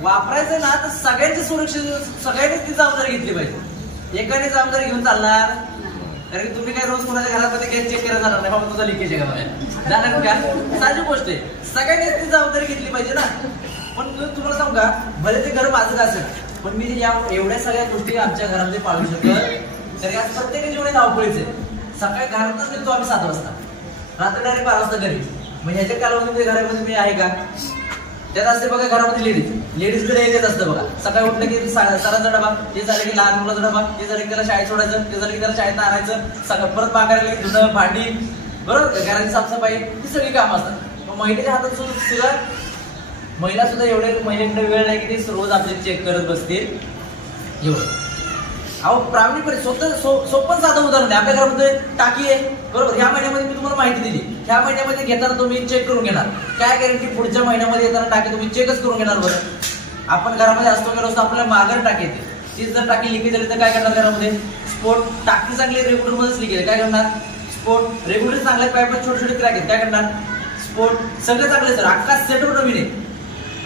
वापरायचं ना तर सगळ्यांची सुरक्षा सगळ्यांनीच ती जबाबदारी घेतली पाहिजे. एकाने जबाबदारी घेऊन चालणार, कारण की तुम्ही काय रोज कोणाच्या घरामध्ये गॅस चेक करायला जाणार नाही, बाबा तुझा लिकेज आहे का जाणार का. साधी गोष्ट आहे, सगळ्यांनीच ती जबाबदारी घेतली पाहिजे ना. पण तुम्हाला सांगू का, भले ते घर माझं असेल पण मी या एवढ्या सगळ्या गोष्टी आमच्या घरामध्ये पाळू शकत. तर आज प्रत्येकाची एवढे धावपळीचे. सकाळी घरातच निघतो आम्ही 7 वाजता, रात्री डायरेक्ट 12 वाजता घरी. मग ह्याच्या कालावधीमध्ये घरामध्ये मी आहे का. त्यात असते बघा घरामध्ये लेडीज तर एकच असतं बघा. सकाळी उठलं की सरांचा डबा, ते झालं की लहान मुलाचा डबा, ते झालं की त्याला शाळेत सोडायचं, ते झालं की त्याला शाळेत आणायचं, सगळं परत मागायला की धुणं भांडी, बरोबर, घराची साफसफाई, ही सगळी कामं असतात. मग महिलेच्या हातात सुद्धा महिला सुद्धा महिलेकडे वेळ नाही की ते रोज आपले चेक करत बसतील एवढं. अहो प्रामाणिकपणे सोपं साधं उदाहरण आहे. आपल्या घरामध्ये टाकी आहे, बरोबर. ह्या महिन्यामध्ये मी तुम्हाला माहिती दिली, ह्या महिन्यामध्ये घेताना तुम्ही चेक करून घेणार. काय गॅरंटी पुढच्या महिन्यामध्ये येताना टाकी तुम्ही चेकच करून घेणार. बरं आपण घरामध्ये असतो गेलो असतो, आपल्याला माघार टाकी येते. तीच जर टाकी लिकेज झाली तर काय करणार घरामध्ये. स्फोट. टाकी चांगली रेग्युलर मध्येच लिकेज, काय करणार. स्फोट. रेग्युलर चांगल्या पाईप छोटे छोटे क्रॅक आहेत, काय करणार. स्फोट. सगळं चांगलं सर, अख्खा सेटअप नवीन आहे,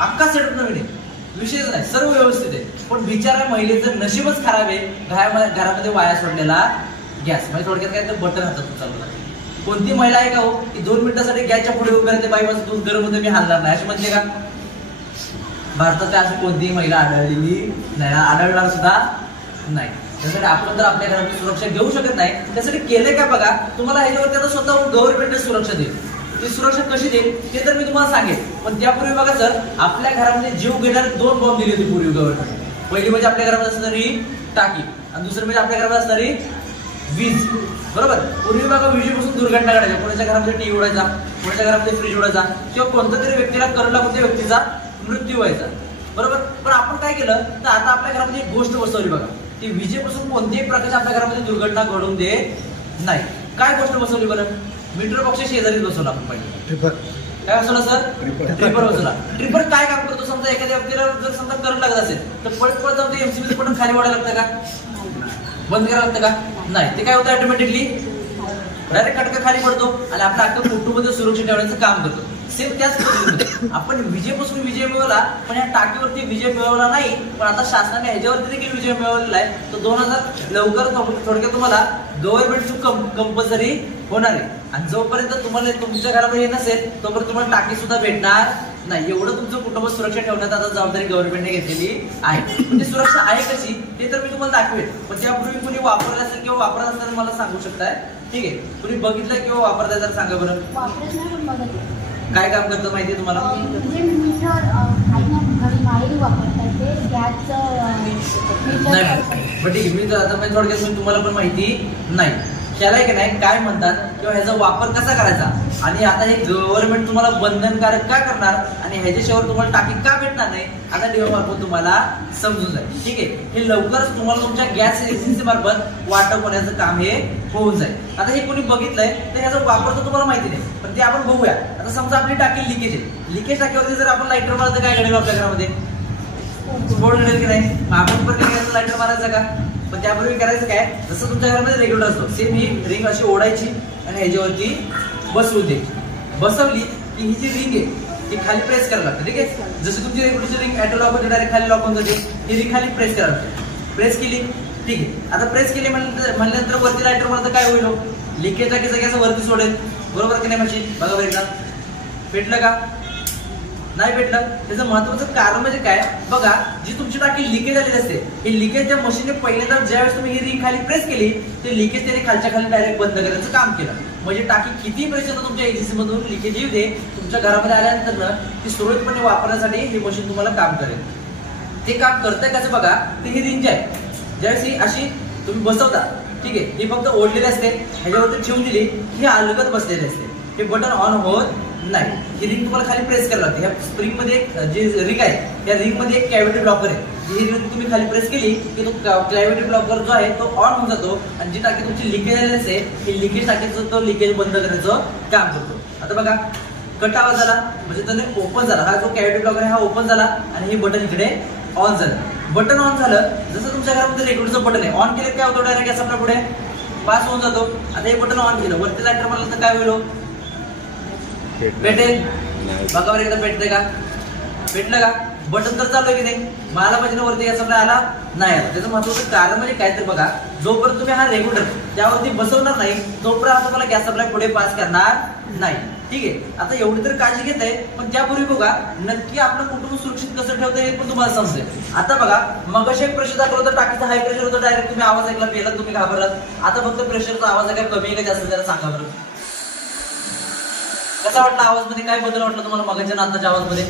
अख्खा सेटअप नवीन आहे, विषयच नाही, सर्व व्यवस्थित आहे. पण बिचारा महिलेचं नशीबच खराब आहे, घरामध्ये वाया सोडलेला गॅस. म्हणजे थोडक्यात काय तर बटन हातात चालू. कोणती महिला आहे का हो की 2 मिनिटासाठी गॅसच्या पुढे उभे राहते, बाईपासून दूध गरम होते मी हालणार नाही अशी म्हणते का. भारतात अशी कोणतीही महिला आढळलेली नाही, आढळणार सुद्धा नाही. त्यासाठी आपण तर आपल्या घराची सुरक्षा घेऊ शकत नाही. त्यासाठी केले का बघा, तुम्हाला ह्याच्यावर त्याला स्वतःहून गव्हर्नमेंटने सुरक्षा देईल. ती सुरक्षा कशी देईल ते तर मी तुम्हाला सांगेन. पण त्यापूर्वी बघा सर, आपल्या घरामध्ये जीव घेणारे 2 बॉम्ब दिले होते पूर्वी गव्हर्नमेंट. पहिली म्हणजे आपल्या घरामध्ये असणारी टाकी आणि दुसरी म्हणजे आपल्या घरामध्ये असणारी वीज, बरोबर. पूर्वी बघा विजेपासून दुर्घटना घडायच्या. कोणाच्या घरामध्ये टीव्ही उडायचा, कोणाच्या घरामध्ये फ्रीज उडायचा, किंवा कोणत्या तरी व्यक्तीला करंट लागून त्या व्यक्तीचा मृत्यू व्हायचा, बरोबर. पण आपण काय केलं तर आता आपल्या घरामध्ये एक गोष्ट बसवली बघा, ती विजेपासून कोणत्याही प्रकारची आपल्या घरामध्ये दुर्घटना घडून देत नाही. काय गोष्ट बसवली बरं. मीटर बॉक्सच्या शेजारीच बसवला आपण पहिले. ट्रिपर. काय बसवला सर. ट्रिपर बसवला. ट्रिपर काय काम करतो, समजा एखाद्या व्यक्तीला जर समजा करंट लागत असेल तर पळत जाऊन ते एमसीबीचं बटन खाली वाढायला लागतं का, बंद करायला लागतं का. नाही, ते काय होतं ऑटोमॅटिकली डायरेक्ट कटका खाली पडतो आणि आपल्या अख्खं कुटुंब सुरक्षित ठेवण्याचं काम करतो. सेम त्याच पद्धतीने आपण विजेपासून विजय मिळवला, पण या टाकीवरती विजय मिळवला नाही. पण आता शासनाने ह्याच्यावरती देखील विजय मिळवलेला आहे. तो 2000 लवकर थोडक्यात तुम्हाला गव्हर्नमेंट कंपल्सरी होणार आहे. आणि जोपर्यंत तुम्हाला तुमच्या घरामध्ये नसेल तोपर्यंत तुम्हाला टाकी सुद्धा भेटणार नाही. एवढं तुमचं कुटुंब सुरक्षा ठेवण्यात आता जबाबदारी गव्हर्नमेंटने घेतलेली आहे. म्हणजे सुरक्षा आहे कशी ते तर मी तुम्हाला दाखवेल. पण त्यापूर्वी कुणी वापरलं असेल किंवा वापरत असेल मला सांगू शकताय. ठीक आहे, कुणी बघितलंय किंवा वापरताय तर सांगा बरं. वापरत नाही पण बघत. काय काम करतं माहिती आहे तुम्हाला. म्हणजे मीटर घरी बाहेर वापरतात ते गॅसचं मीटर. नाही पण ठीक आहे, मी आता थोडक्यात तुम्हाला पण माहिती नाही. त्याला की नाही काय म्हणतात किंवा ह्याचा वापर कसा करायचा आणि आता हे गव्हर्नमेंट तुम्हाला बंधनकारक का करणार आणि ह्याच्याशिवाय तुम्हाला टाकी का भेटणार नाही आता डेमो मार्फत तुम्हाला समजून जाईल. ठीक आहे, हे लवकरच तुम्हाला तुमच्या गॅस एजन्सी मार्फत वाटप होण्याचं काम हे होऊन जाईल. आता हे कोणी बघितलंय तर ह्याचा वापर तर तुम्हाला माहिती नाही, पण ते आपण बघूया. आता समजा आपली टाकी लिकेज आहे, लिकेज टाकीवरती जर आपण लायटर मारलं तर काय घडेल आपल्या घरामध्ये? स्फोट घडेल की नाही? आपण पण काय करायचं, लायटर मारायचं का? पण त्यापूर्वी करायचं काय, जसं तुमच्या घरामध्ये रेग्युलर असतो सेम ही रिंग अशी ओढायची आणि ह्याच्यावरती बसवून द्यायची. बसवली की ही जी रिंग आहे ती खाली प्रेस करायला लागते. ठीक आहे, जशी तुमची रेग्युलरची रिंग ऑटो लॉक होते डायरेक्ट खाली लॉक होऊन जाते, ही रिंग खाली प्रेस करायला लागते. प्रेस केली, ठीक आहे. आता प्रेस केली म्हणल्यानंतर वरती लायटर मारलं काय होईल? लिकेज टाकीचा गॅस वरती सोडेल, बरोबर की नाही मशीन? बघा बरं एकदा पेटलं का? नाही भेटलं. त्याचं महत्वाचं कारण म्हणजे काय बघा, जी तुमची टाकी लिकेज झालेली असते ही लिकेज त्या मशीनने पहिल्यांदा ज्यावेळेस तुम्ही ही रिंग खाली प्रेस केली ते लिकेज त्याने खालच्या खाली डायरेक्ट बंद करायचं काम केलं. म्हणजे टाकी किती प्रेशर तुमच्या एजन्सी मधून लिकेज येते तुमच्या घरामध्ये आल्यानंतर ती सुरळीतपणे वापरण्यासाठी हे मशीन तुम्हाला काम करेल. ते काम करतंय कसं बघा, ते ही रिंग आहे ज्यावेळेस ही अशी तुम्ही बसवता, ठीक आहे, ही फक्त ओढलेली असते, ह्याच्यावरती ठेवून दिली ही अलगद बसलेली असते, हे बटन ऑन होत नाही. ही रिंग तुम्हाला खाली प्रेस करायला लागते. ह्या स्प्रिंग मध्ये जी रिंग आहे त्या रिंग मध्ये एक कॅव्हिटी ब्लॉकर आहे. ही रिंग तुम्ही खाली प्रेस केली की तो कॅव्हिटी ब्लॉकर जो आहे तो ऑन होऊन जातो आणि जी टाकी तुमची लिकेज झालेली असते ही लिकेज टाकीचं तो लिकेज बंद करण्याचं काम करतो. आता बघा कट आवाज झाला म्हणजे त्याने ओपन झाला, हा जो कॅव्हिटी ब्लॉकर आहे हा ओपन झाला आणि हे बटन इकडे ऑन झालं. बटन ऑन झालं जसं तुमच्या घरामध्ये रेग्युलरचं बटन आहे, ऑन केलं काय होतं डायरेक्ट गॅस आपल्या पुढे पास होऊन जातो. आता हे बटन ऑन केलं, वरती लायटर मारलं तर काय होईल? पेटेल. बघा बरं एकदा पेटतंय का? पेटलं का? बटन तर चालू आहे की नाही? मला पाहिजे वरती गॅस आपला आला नाही आला. त्याचं महत्वाचं कारण म्हणजे काय तर बघा, जोपर्यंत तुम्ही हा रेग्युलर त्यावरती बसवणार नाही तोपर्यंत तुम्हाला गॅस सप्लाय पुढे पास करणार नाही. ठीक आहे, आता एवढी तर काळजी घेत आहे, पण त्यापूर्वी बघा नक्की आपलं कुटुंब सुरक्षित कसं ठेवतं हे पण तुम्हाला समजेल. आता बघा मगाशी एक प्रेशर दाखवलं होतं, टाकीचा हाय प्रेशर होतं, डायरेक्ट तुम्ही आवाज ऐकला पहिला तुम्ही घाबरलात. आता फक्त प्रेशरचा आवाज आहे का कमी आहे का जास्त जरा सांगा बरं. कसा वाटला आवाज मध्ये? काय बदल वाटला तुम्हाला मगाच्या आताच्या आवाज मध्ये?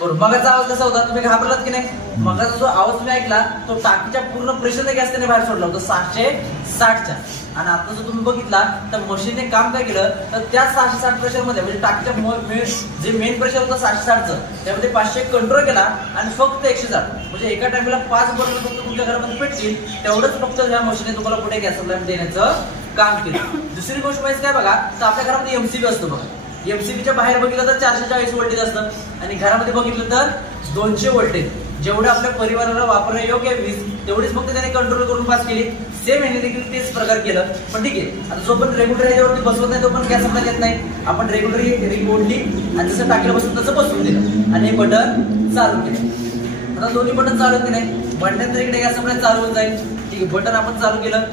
बरोबर, मगाचा आवाज कसा होता? तुम्ही घाबरलात की नाही? मगाचा जो आवाज तुम्ही ऐकला तो टाकीच्या पूर्ण प्रेशरने गॅस त्याने बाहेर सोडला होता 760च्या. आणि आता जर तुम्ही बघितला तर मशीनने काम काय केलं तर त्या 660 प्रेशर मध्ये म्हणजे टाकीच्या जे मेन प्रेशर होतं 760चं त्यामध्ये 500 कंट्रोल केला आणि फक्त 160 म्हणजे एका टाइमला 5 बर्नर फक्त तुमच्या घरामध्ये पेटतील तेवढंच फक्त ह्या मशीनने तुम्हाला पुढे गॅस सप्लाय देण्याचं काम केलं. दुसरी गोष्ट म्हणजे काय बघा, तर आपल्या घरामध्ये एमसीबी असतो बघा. एमसीबीच्या बाहेर बघितलं तर 440 व्होल्टेज असतं आणि घरामध्ये बघितलं तर 200 व्होल्टेज. जेवढं आपल्या परिवाराला वापरण्या योग्य वीज तेवढीच फक्त त्याने कंट्रोल करून पास केली. सेम याने देखील तेच प्रकार केलं. पण ठीक आहे, आता जो पण रेग्युलर ह्याच्यावरती बसवत नाही तो पण गॅस सप्लाय देत नाही. आपण रेग्युलर रिंग ओढली आणि जसं टाकीला बसून तसं बसवून दिलं आणि हे बटन चालू केलं. आता दोन्ही बटन चालू की नाही? बटन इकडे गॅस सप्लाय चालू होऊन जाईल. ठीक आहे, बटन आपण चालू केलं,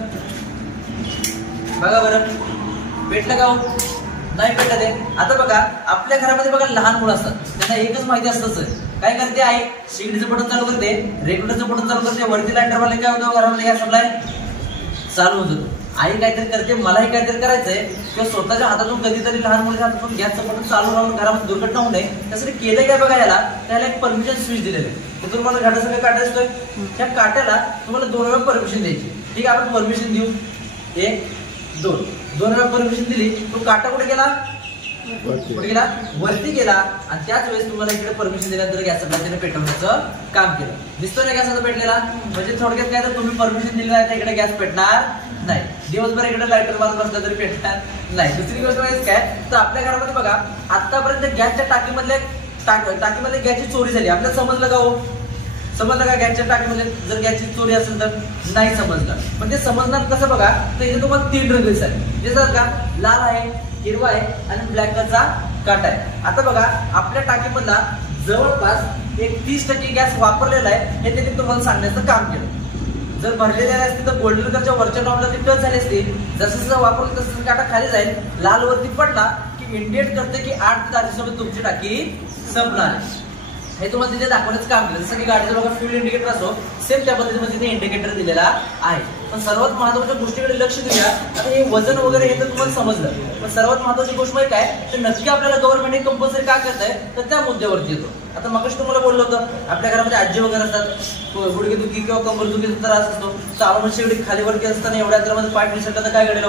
बघा बरं पेटलं का? नाही पेटत आहे. आता बघा आपल्या घरामध्ये बघा लहान मुलं असतात, त्यांना एकच माहिती असतंच काय करते आई? शेगडीचं बटन चालू करते, रेग्युलरचं बटन चालू करते, वरती लायटर वाले काय होतं घरामध्ये गॅस सप्लाय चालू होत जातो. आई काहीतरी करते, मलाही काहीतरी करायचंय किंवा स्वतःच्या हातातून कधीतरी लहान मुलाच्या हातातून गॅसचं बटन चालू राहून घरामध्ये दुर्घटना होऊ नये त्यासाठी केलं काय बघा, याला त्याला एक परमिशन स्विच दिलेलं आहे. तर तुम्हाला घाटासंग काटा असतोय, त्या काट्याला तुम्हाला 2 वेळा परमिशन द्यायची. ठीक आहे, आपण परमिशन देऊ 1 2 वेळा परमिशन दिली. तो काटा कुठे गेला? कुठे गेला? वरती गेला. आणि त्याच वेळेस तुम्हाला इकडे परमिशन दिल्यानंतर गॅस सप्लाय पेटवण्याचं काम केलं. दिसतोय ना गॅस आता पेटलेला? म्हणजे थोडक्यात काय तर तुम्ही परमिशन दिली नाही तर इकडे गॅस पेटणार नाही. दिवसभर इकडे लायटर मारत बसला तरी पेटणार नाही. दुसरी गोष्ट म्हणजे काय तर आपल्या घरामध्ये बघा आतापर्यंत गॅसच्या टाकीमध्ये गॅसची चोरी झाली. आपल्याला समजलं का हो? समजलं का? गॅसच्या टाकीमध्ये जर गॅसची चोरी असेल तर नाही समजलं. पण ते समजणार कसं बघा, तर इथे तुम्हाला 3 रंग दिसतात. दिसतात का? लाल आहे, हिरवा आहे आणि ब्लॅक कलरचा काटा आहे. आता बघा आपल्या टाकीमधला जवळपास एक 30% गॅस वापरलेला आहे हे त्यांनी तुम्हाला सांगण्याचं काम केलं. जर भरलेले असते तर गोल्डन कलरच्या वरच्या टॉपला ते टच झाले असते. जसं जसं वापरलं तसं काटा खाली जाईल, लाल वरती पडला की इंडिकेट करते की 8 तारखेसोबत तुमची टाकी संपणार. हे तुम्हाला तिथे दाखवण्याचं काम केलं. जसं की गाडीचं बघा फ्यूल इंडिकेटर असो सेम त्या पद्धतीने तिथे इंडिकेटर दिलेला आहे. पण सर्वात महत्वाच्या गोष्टीकडे लक्ष देऊया. आता हे वजन वगैरे हे तर तुम्हाला समजलं, पण सर्वात महत्वाची गोष्ट म्हणजे काय तर नक्की आपल्याला गव्हर्नमेंट कंपल्सरी का करत आहे तर त्या मुद्द्यावरती येतो. आता मगाशी तुम्हाला बोललो होतं आपल्या घरामध्ये आजी वगैरे असतात, गुडघे दुखी किंवा कंबर दुखीचा त्रास असतो, चालवण शेवटी खाली वरती असताना एवढ्या अंतरामध्ये पाय निसटला तर काय घडेल?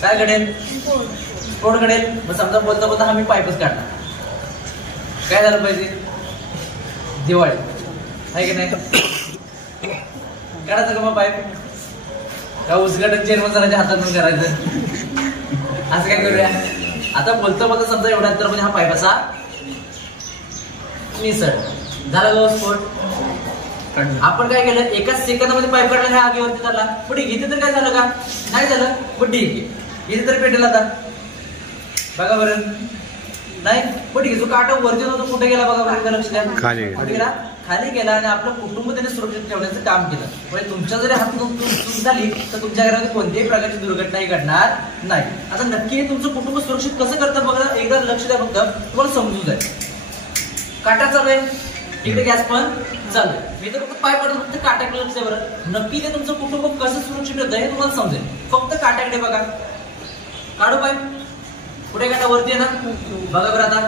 काय घडेल? स्फोट घडेल. मग समजा बोलता बोलता हा मी पाईपच काढला, काय झालं पाहिजे? दिवाळी आहे की नाही? काढायचं का मग पाईप? का उचगटन चेअरमन सरांच्या हातातून करायचं? असं काय करूया? आता बोलता बोलता समजा एवढ्या अंतरामध्ये हा पाईप असा निसट झाला का स्फोट? आपण काय केलं? एकाच सेकंदामध्ये पाईप काढला, ह्या आगीवरती चालला. पण इथे तर काय झालं का? नाही झालं. पण ठीक आहे, इथे तर पेटेल. आता बघा बरं, नाही पण ठीक आहे, जो काटा वरती होता कुठे गेला बघा बरं, लक्ष द्या. खाली गेला, खाली गेला आणि आपलं कुटुंब त्याने सुरक्षित ठेवण्याचं काम केलं. म्हणजे तुमच्या जरी हातून चूक झाली तर तुमच्या घरामध्ये कोणत्याही प्रकारची दुर्घटनाही घडणार नाही. आता नक्की हे तुमचं कुटुंब सुरक्षित कसं करतं बघा, एकदा लक्ष द्या. फक्त तुम्हाला समजून जाईल. काटा चालू आहे, इकडे गॅस पण चालू आहे, मी तर फक्त पाय पडतो, फक्त काट्याकडे लक्ष द्या बरं. नक्की ते तुमचं कुटुंब कसं सुरक्षित होतं हे तुम्हाला समजेल. फक्त काट्याकडे बघा. काढू पाय. पुढे काटा वरती आहे ना, बघा बरं. आता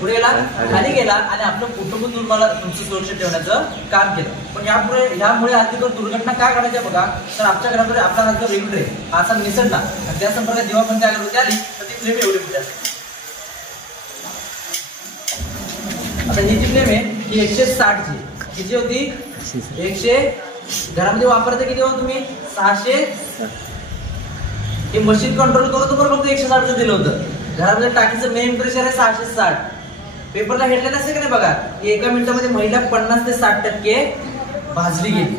पुढे गेला, खाली गेला आणि आपलं कुटुंब तुम्हाला तुमचं सुरक्षित ठेवण्याचं काम केलं. पण ह्यामुळे अधिक दुर्घटना काय घडायच्या बघा, तर आमच्या घरामध्ये आपला हा जो रेग्युलर आहे असा निसटला आणि त्या संपर्कात जेव्हा पण त्या घरामध्ये आली तर ती फ्लेम एवढी मोठी असते. आता ही जी फ्लेम आहे ही 160 ची किती होती? 100. घरामध्ये वापरते किती हो तुम्ही? 600. हे मशीन कंट्रोल करतो बरं, फक्त 160चं दिलं होतं. घरामध्ये टाकीचं मेन प्रेशर आहे 660. पेपरला हेडलाईन असते की नाही बघा, एका मिनिटामध्ये महिला 50 ते 60% भाजली गेली.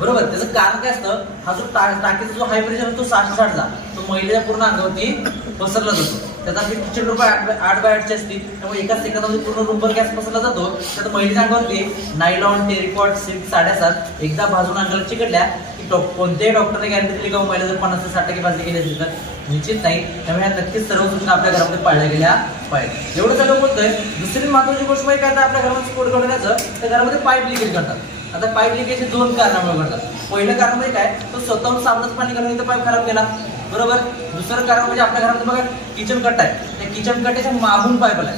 बरोबर. त्याचं कारण काय असतं? हा जो टाकीचा जो हाय प्रेशर असतो 660चा, तो महिलेच्या पूर्ण अंगावरती पसरला जातो. त्याचा किचन रूम 8x8ची असते, त्यामुळे एका सेकंदामध्ये पूर्ण रूमभर गॅस पसरला जातो. तर महिलेच्या अंगावरती नायलॉन, टेरिकॉट, सिल्क साड्या असतात. एकदा भाजून अंगाला चिकटल्या की कोणत्याही डॉक्टरने गॅरंटी दिली का महिला जर 50 ते 60% भाजली गेली असेल तर निश्चित नाही. त्यामुळे नक्कीच सर्व सूचना आपल्या घरामध्ये पाळल्या गेल्या पाहिजे. एवढं सगळं बोलतोय. दुसरी महत्वाची गोष्ट म्हणजे काय, आपल्या घरामध्ये स्फोट घडवण्याचं तर घरामध्ये पाईप लिकेज करतात. आता पाईप लिकेज 2 कारणामुळे घडतात. पहिलं कारण म्हणजे काय, तो स्वतःहून साबणाचं पाणी घालून इथं पाईप खराब केला. बरोबर. दुसरं कारण म्हणजे आपल्या घरामध्ये बघा किचन कट्टा आहे, त्या किचन कट्ट्याच्या मागून पाईप आलाय.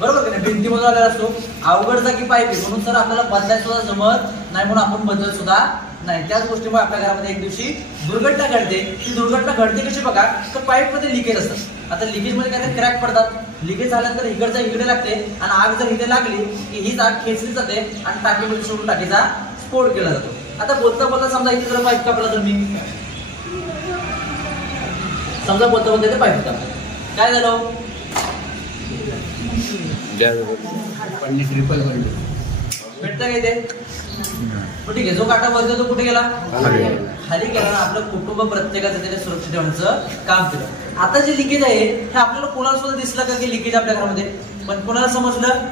बरोबर की नाही? भिंतीमधून आलेला असतो, अवघड जागी पाईप आहे, म्हणून सर आपल्याला बदलायला सुद्धा जमत नाही, म्हणून आपण बदलत सुद्धा नाही. त्याच गोष्टीमुळे आपल्या घरामध्ये एक दिवशी दुर्घटना घडते. ती दुर्घटना घडते कशी बघा, तर पाईप मध्ये लिकेज असतात. आता लिकेज मध्ये काय क्रॅक पडतात. लिकेज झाल्यानंतर इकडचा इकडे लागते आणि आग जर इथे लागली की हीच आग खेचली जाते आणि टाकीमध्ये सोडून टाकीचा स्फोट केला जातो. आता बोलता बोलता समजा इथे जर पाईप कापला तर मी समजा बोलता बोलता इथे पाईप कापला, काय झालं? भेटतं काय ते? ठीक आहे. जो काटा वरती तो कुठे गेला? खाली गेला. आपलं कुटुंब प्रत्येकाचं त्याने सुरक्षित ठेवण्याचं काम केलं. आता जे लिकेज आहे हे आपल्याला कोणाला सुद्धा दिसलं का की लिकेज आपल्या घरामध्ये? पण कोणाला समजलं?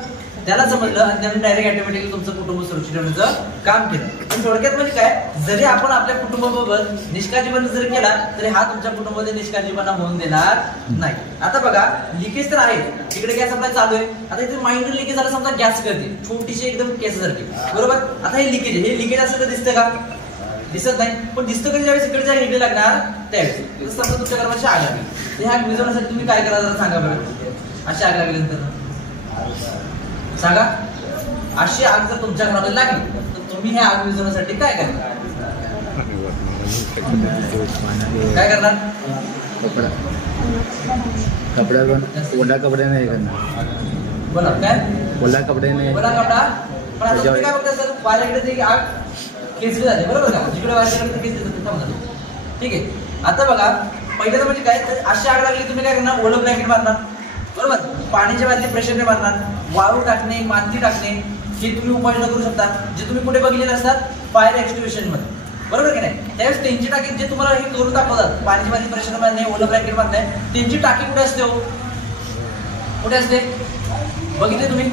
त्याला समजलं आणि त्याने डायरेक्ट ऑटोमॅटिकली तुमचं कुटुंब सुरक्षित ठेवण्याचं काम केलं. पण थोडक्यात म्हणजे काय, जरी आपण आपल्या कुटुंबाबरोबर निष्काळजीपणा जरी केला तरी हा तुमच्या कुटुंबामध्ये निष्काळजीपणा होऊन देणार नाही. आता बघा लिकेज तर आहे, इकडे गॅस सप्लाय चालू आहे. आता इथे माइनर लिकेज झालं, समजा गॅस करते छोटीशी एकदम केसासारखी. बरोबर. आता हे लिकेज आहे, हे लिकेज असं तर दिसतं का? दिसत नाही. पण दिसतं कधी ज्यावेळेस इकडे हिटे लागणार त्यावेळेस. समजा तुमच्या घरामध्ये आग लागली, ह्या आग विझवण्यासाठी तुम्ही काय करा जरा सांगा बरं. अशी आग लागल्यानंतर सांगा, अशी आग जर तुमच्या घरामध्ये लागली तर तुम्ही हे आग विझवण्यासाठी काय करणार? काय करणार? कपडा पण ओला कपडे नाही करणार. बोला काय? ओला कपडे नाही. ओला कपडा. पण आता तुम्ही काय बघताय सर, वाऱ्याकडे आग खेचली जाते. बरोबर का? जिकडे वाऱ्याकडे खेचली जाते समजा. ठीक आहे. आता बघा पहिलं तर म्हणजे काय, अशी आग लागली तुम्ही काय करणार? ओलं ब्लँकेट मारणार. बरोबर. पाण्याच्या बादली प्रेशरने मारणार. वाळू टाकणे, माती टाकणे हे तुम्ही उपाययोजना करू शकता, जे तुम्ही कुठे बघितलेले असतात फायर एक्सटिंग्विशन मध्ये. बरोबर की नाही? त्यावेळेस त्यांची टाकी जे तुम्हाला हे करून दाखवतात, पाण्याची बादली प्रेशर मारणे, ओलं ब्लँकेट मारणे, त्यांची टाकी कुठे असते? हो कुठे असते? बघितले तुम्ही?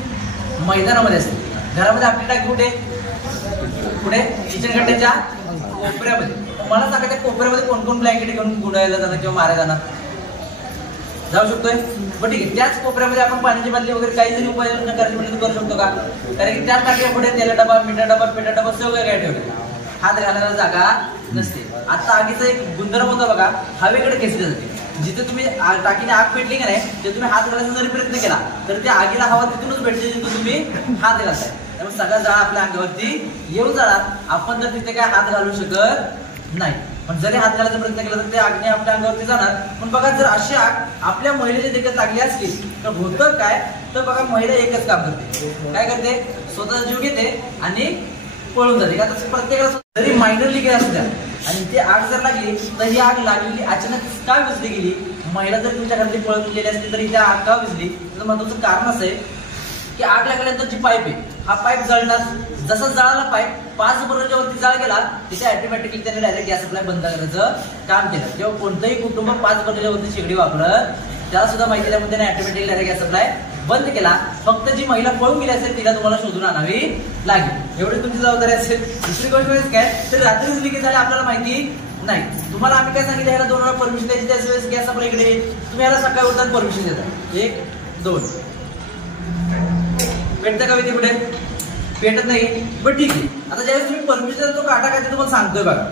मैदानामध्ये असते. घरामध्ये आपली टाकी कुठे? कुठे? किचन कट्ट्याच्या कोपऱ्यामध्ये. मला सांगा त्या कोपऱ्यामध्ये कोण कोण ब्लँकेट घेऊन गुंडाळायला जाणार किंवा मारायला जाणार? जाऊ शकतोय. पण ठीक आहे, त्याच कोपऱ्यामध्ये आपण पाण्याची बादली वगैरे काही जरी उपाययोजना करायची म्हणजे करू शकतो का? कारण की त्याच टाकीच्या पुढे तेला डबा, मिठा डबा, पेटा डबा सगळं काय ठेवले, हात घालायला जागा नसते. आता आगीचा एक गुणधर्म होता बघा, हवेकडे खेचली जाते. जिथे तुम्ही टाकीने आग पेटली का नाही ते तुम्ही हात घालायचा जरी प्रयत्न केला तर त्या आगीला हवा तिथूनच भेटते जिथून तुम्ही हात घालताय. त्यामुळे सगळा जाळ आपल्या अंगावरती येऊन जाणार. आपण तर तिथे काय हात घालू शकत नाही. पण जरी हात घालायचा प्रयत्न केला तर ते आगने आपल्या अंगावरती जाणार. पण बघा जर अशी आग आपल्या महिलेच्या देखत लागली असली तर होतं काय तर बघा महिला एकच काम करते. काय करते? स्वतःचा जीव घेते आणि पळून जाते. का तर प्रत्येकाला जरी मायनर लिकेज असू द्या आणि ती आग जर लागली तर ही आग लागलेली अचानक का विझली गेली? महिला जर तुमच्या घरातली पळून गेली असली तरी त्या आग का विझली? तर महत्वाचं कारण असं आहे की आग लागल्यानंतर जी पाईप आहे हा पाईप जळणार. जसा जळाला पाईप 5 बरोबरच्या वरती जाळ गेला तिथे ऑटोमॅटिकली त्याने डायरेक्ट गॅस सप्लाय बंद करायचं काम केलं. जेव्हा कोणतंही कुटुंब 5 बरोबरच्या वरती शेगडी वापरत त्याला सुद्धा माहिती त्यामुळे त्याने ऑटोमॅटिकली डायरेक्ट गॅस सप्लाय बंद केला. फक्त जी महिला पळून गेली असेल तिला तुम्हाला शोधून आणावी लागेल. एवढी तुमची जबाबदारी असेल. दुसरी गोष्ट म्हणजे काय तर रात्रीच लिकेज झाले आपल्याला माहिती नाही. तुम्हाला आम्ही काय सांगितलं ह्याला 2 वेळा परमिशन द्यायची. त्याच वेळेस गॅस आपल्या इकडे तुम्ही ह्याला सकाळी उठताना परमिशन देता 1 2 पेटतं का इथे कुठे पेटत नाही. पण ठीक आहे आता ज्यावेळेस तुम्ही परमिशन देता तो काटा काय ते तुम्हाला सांगतोय बघा.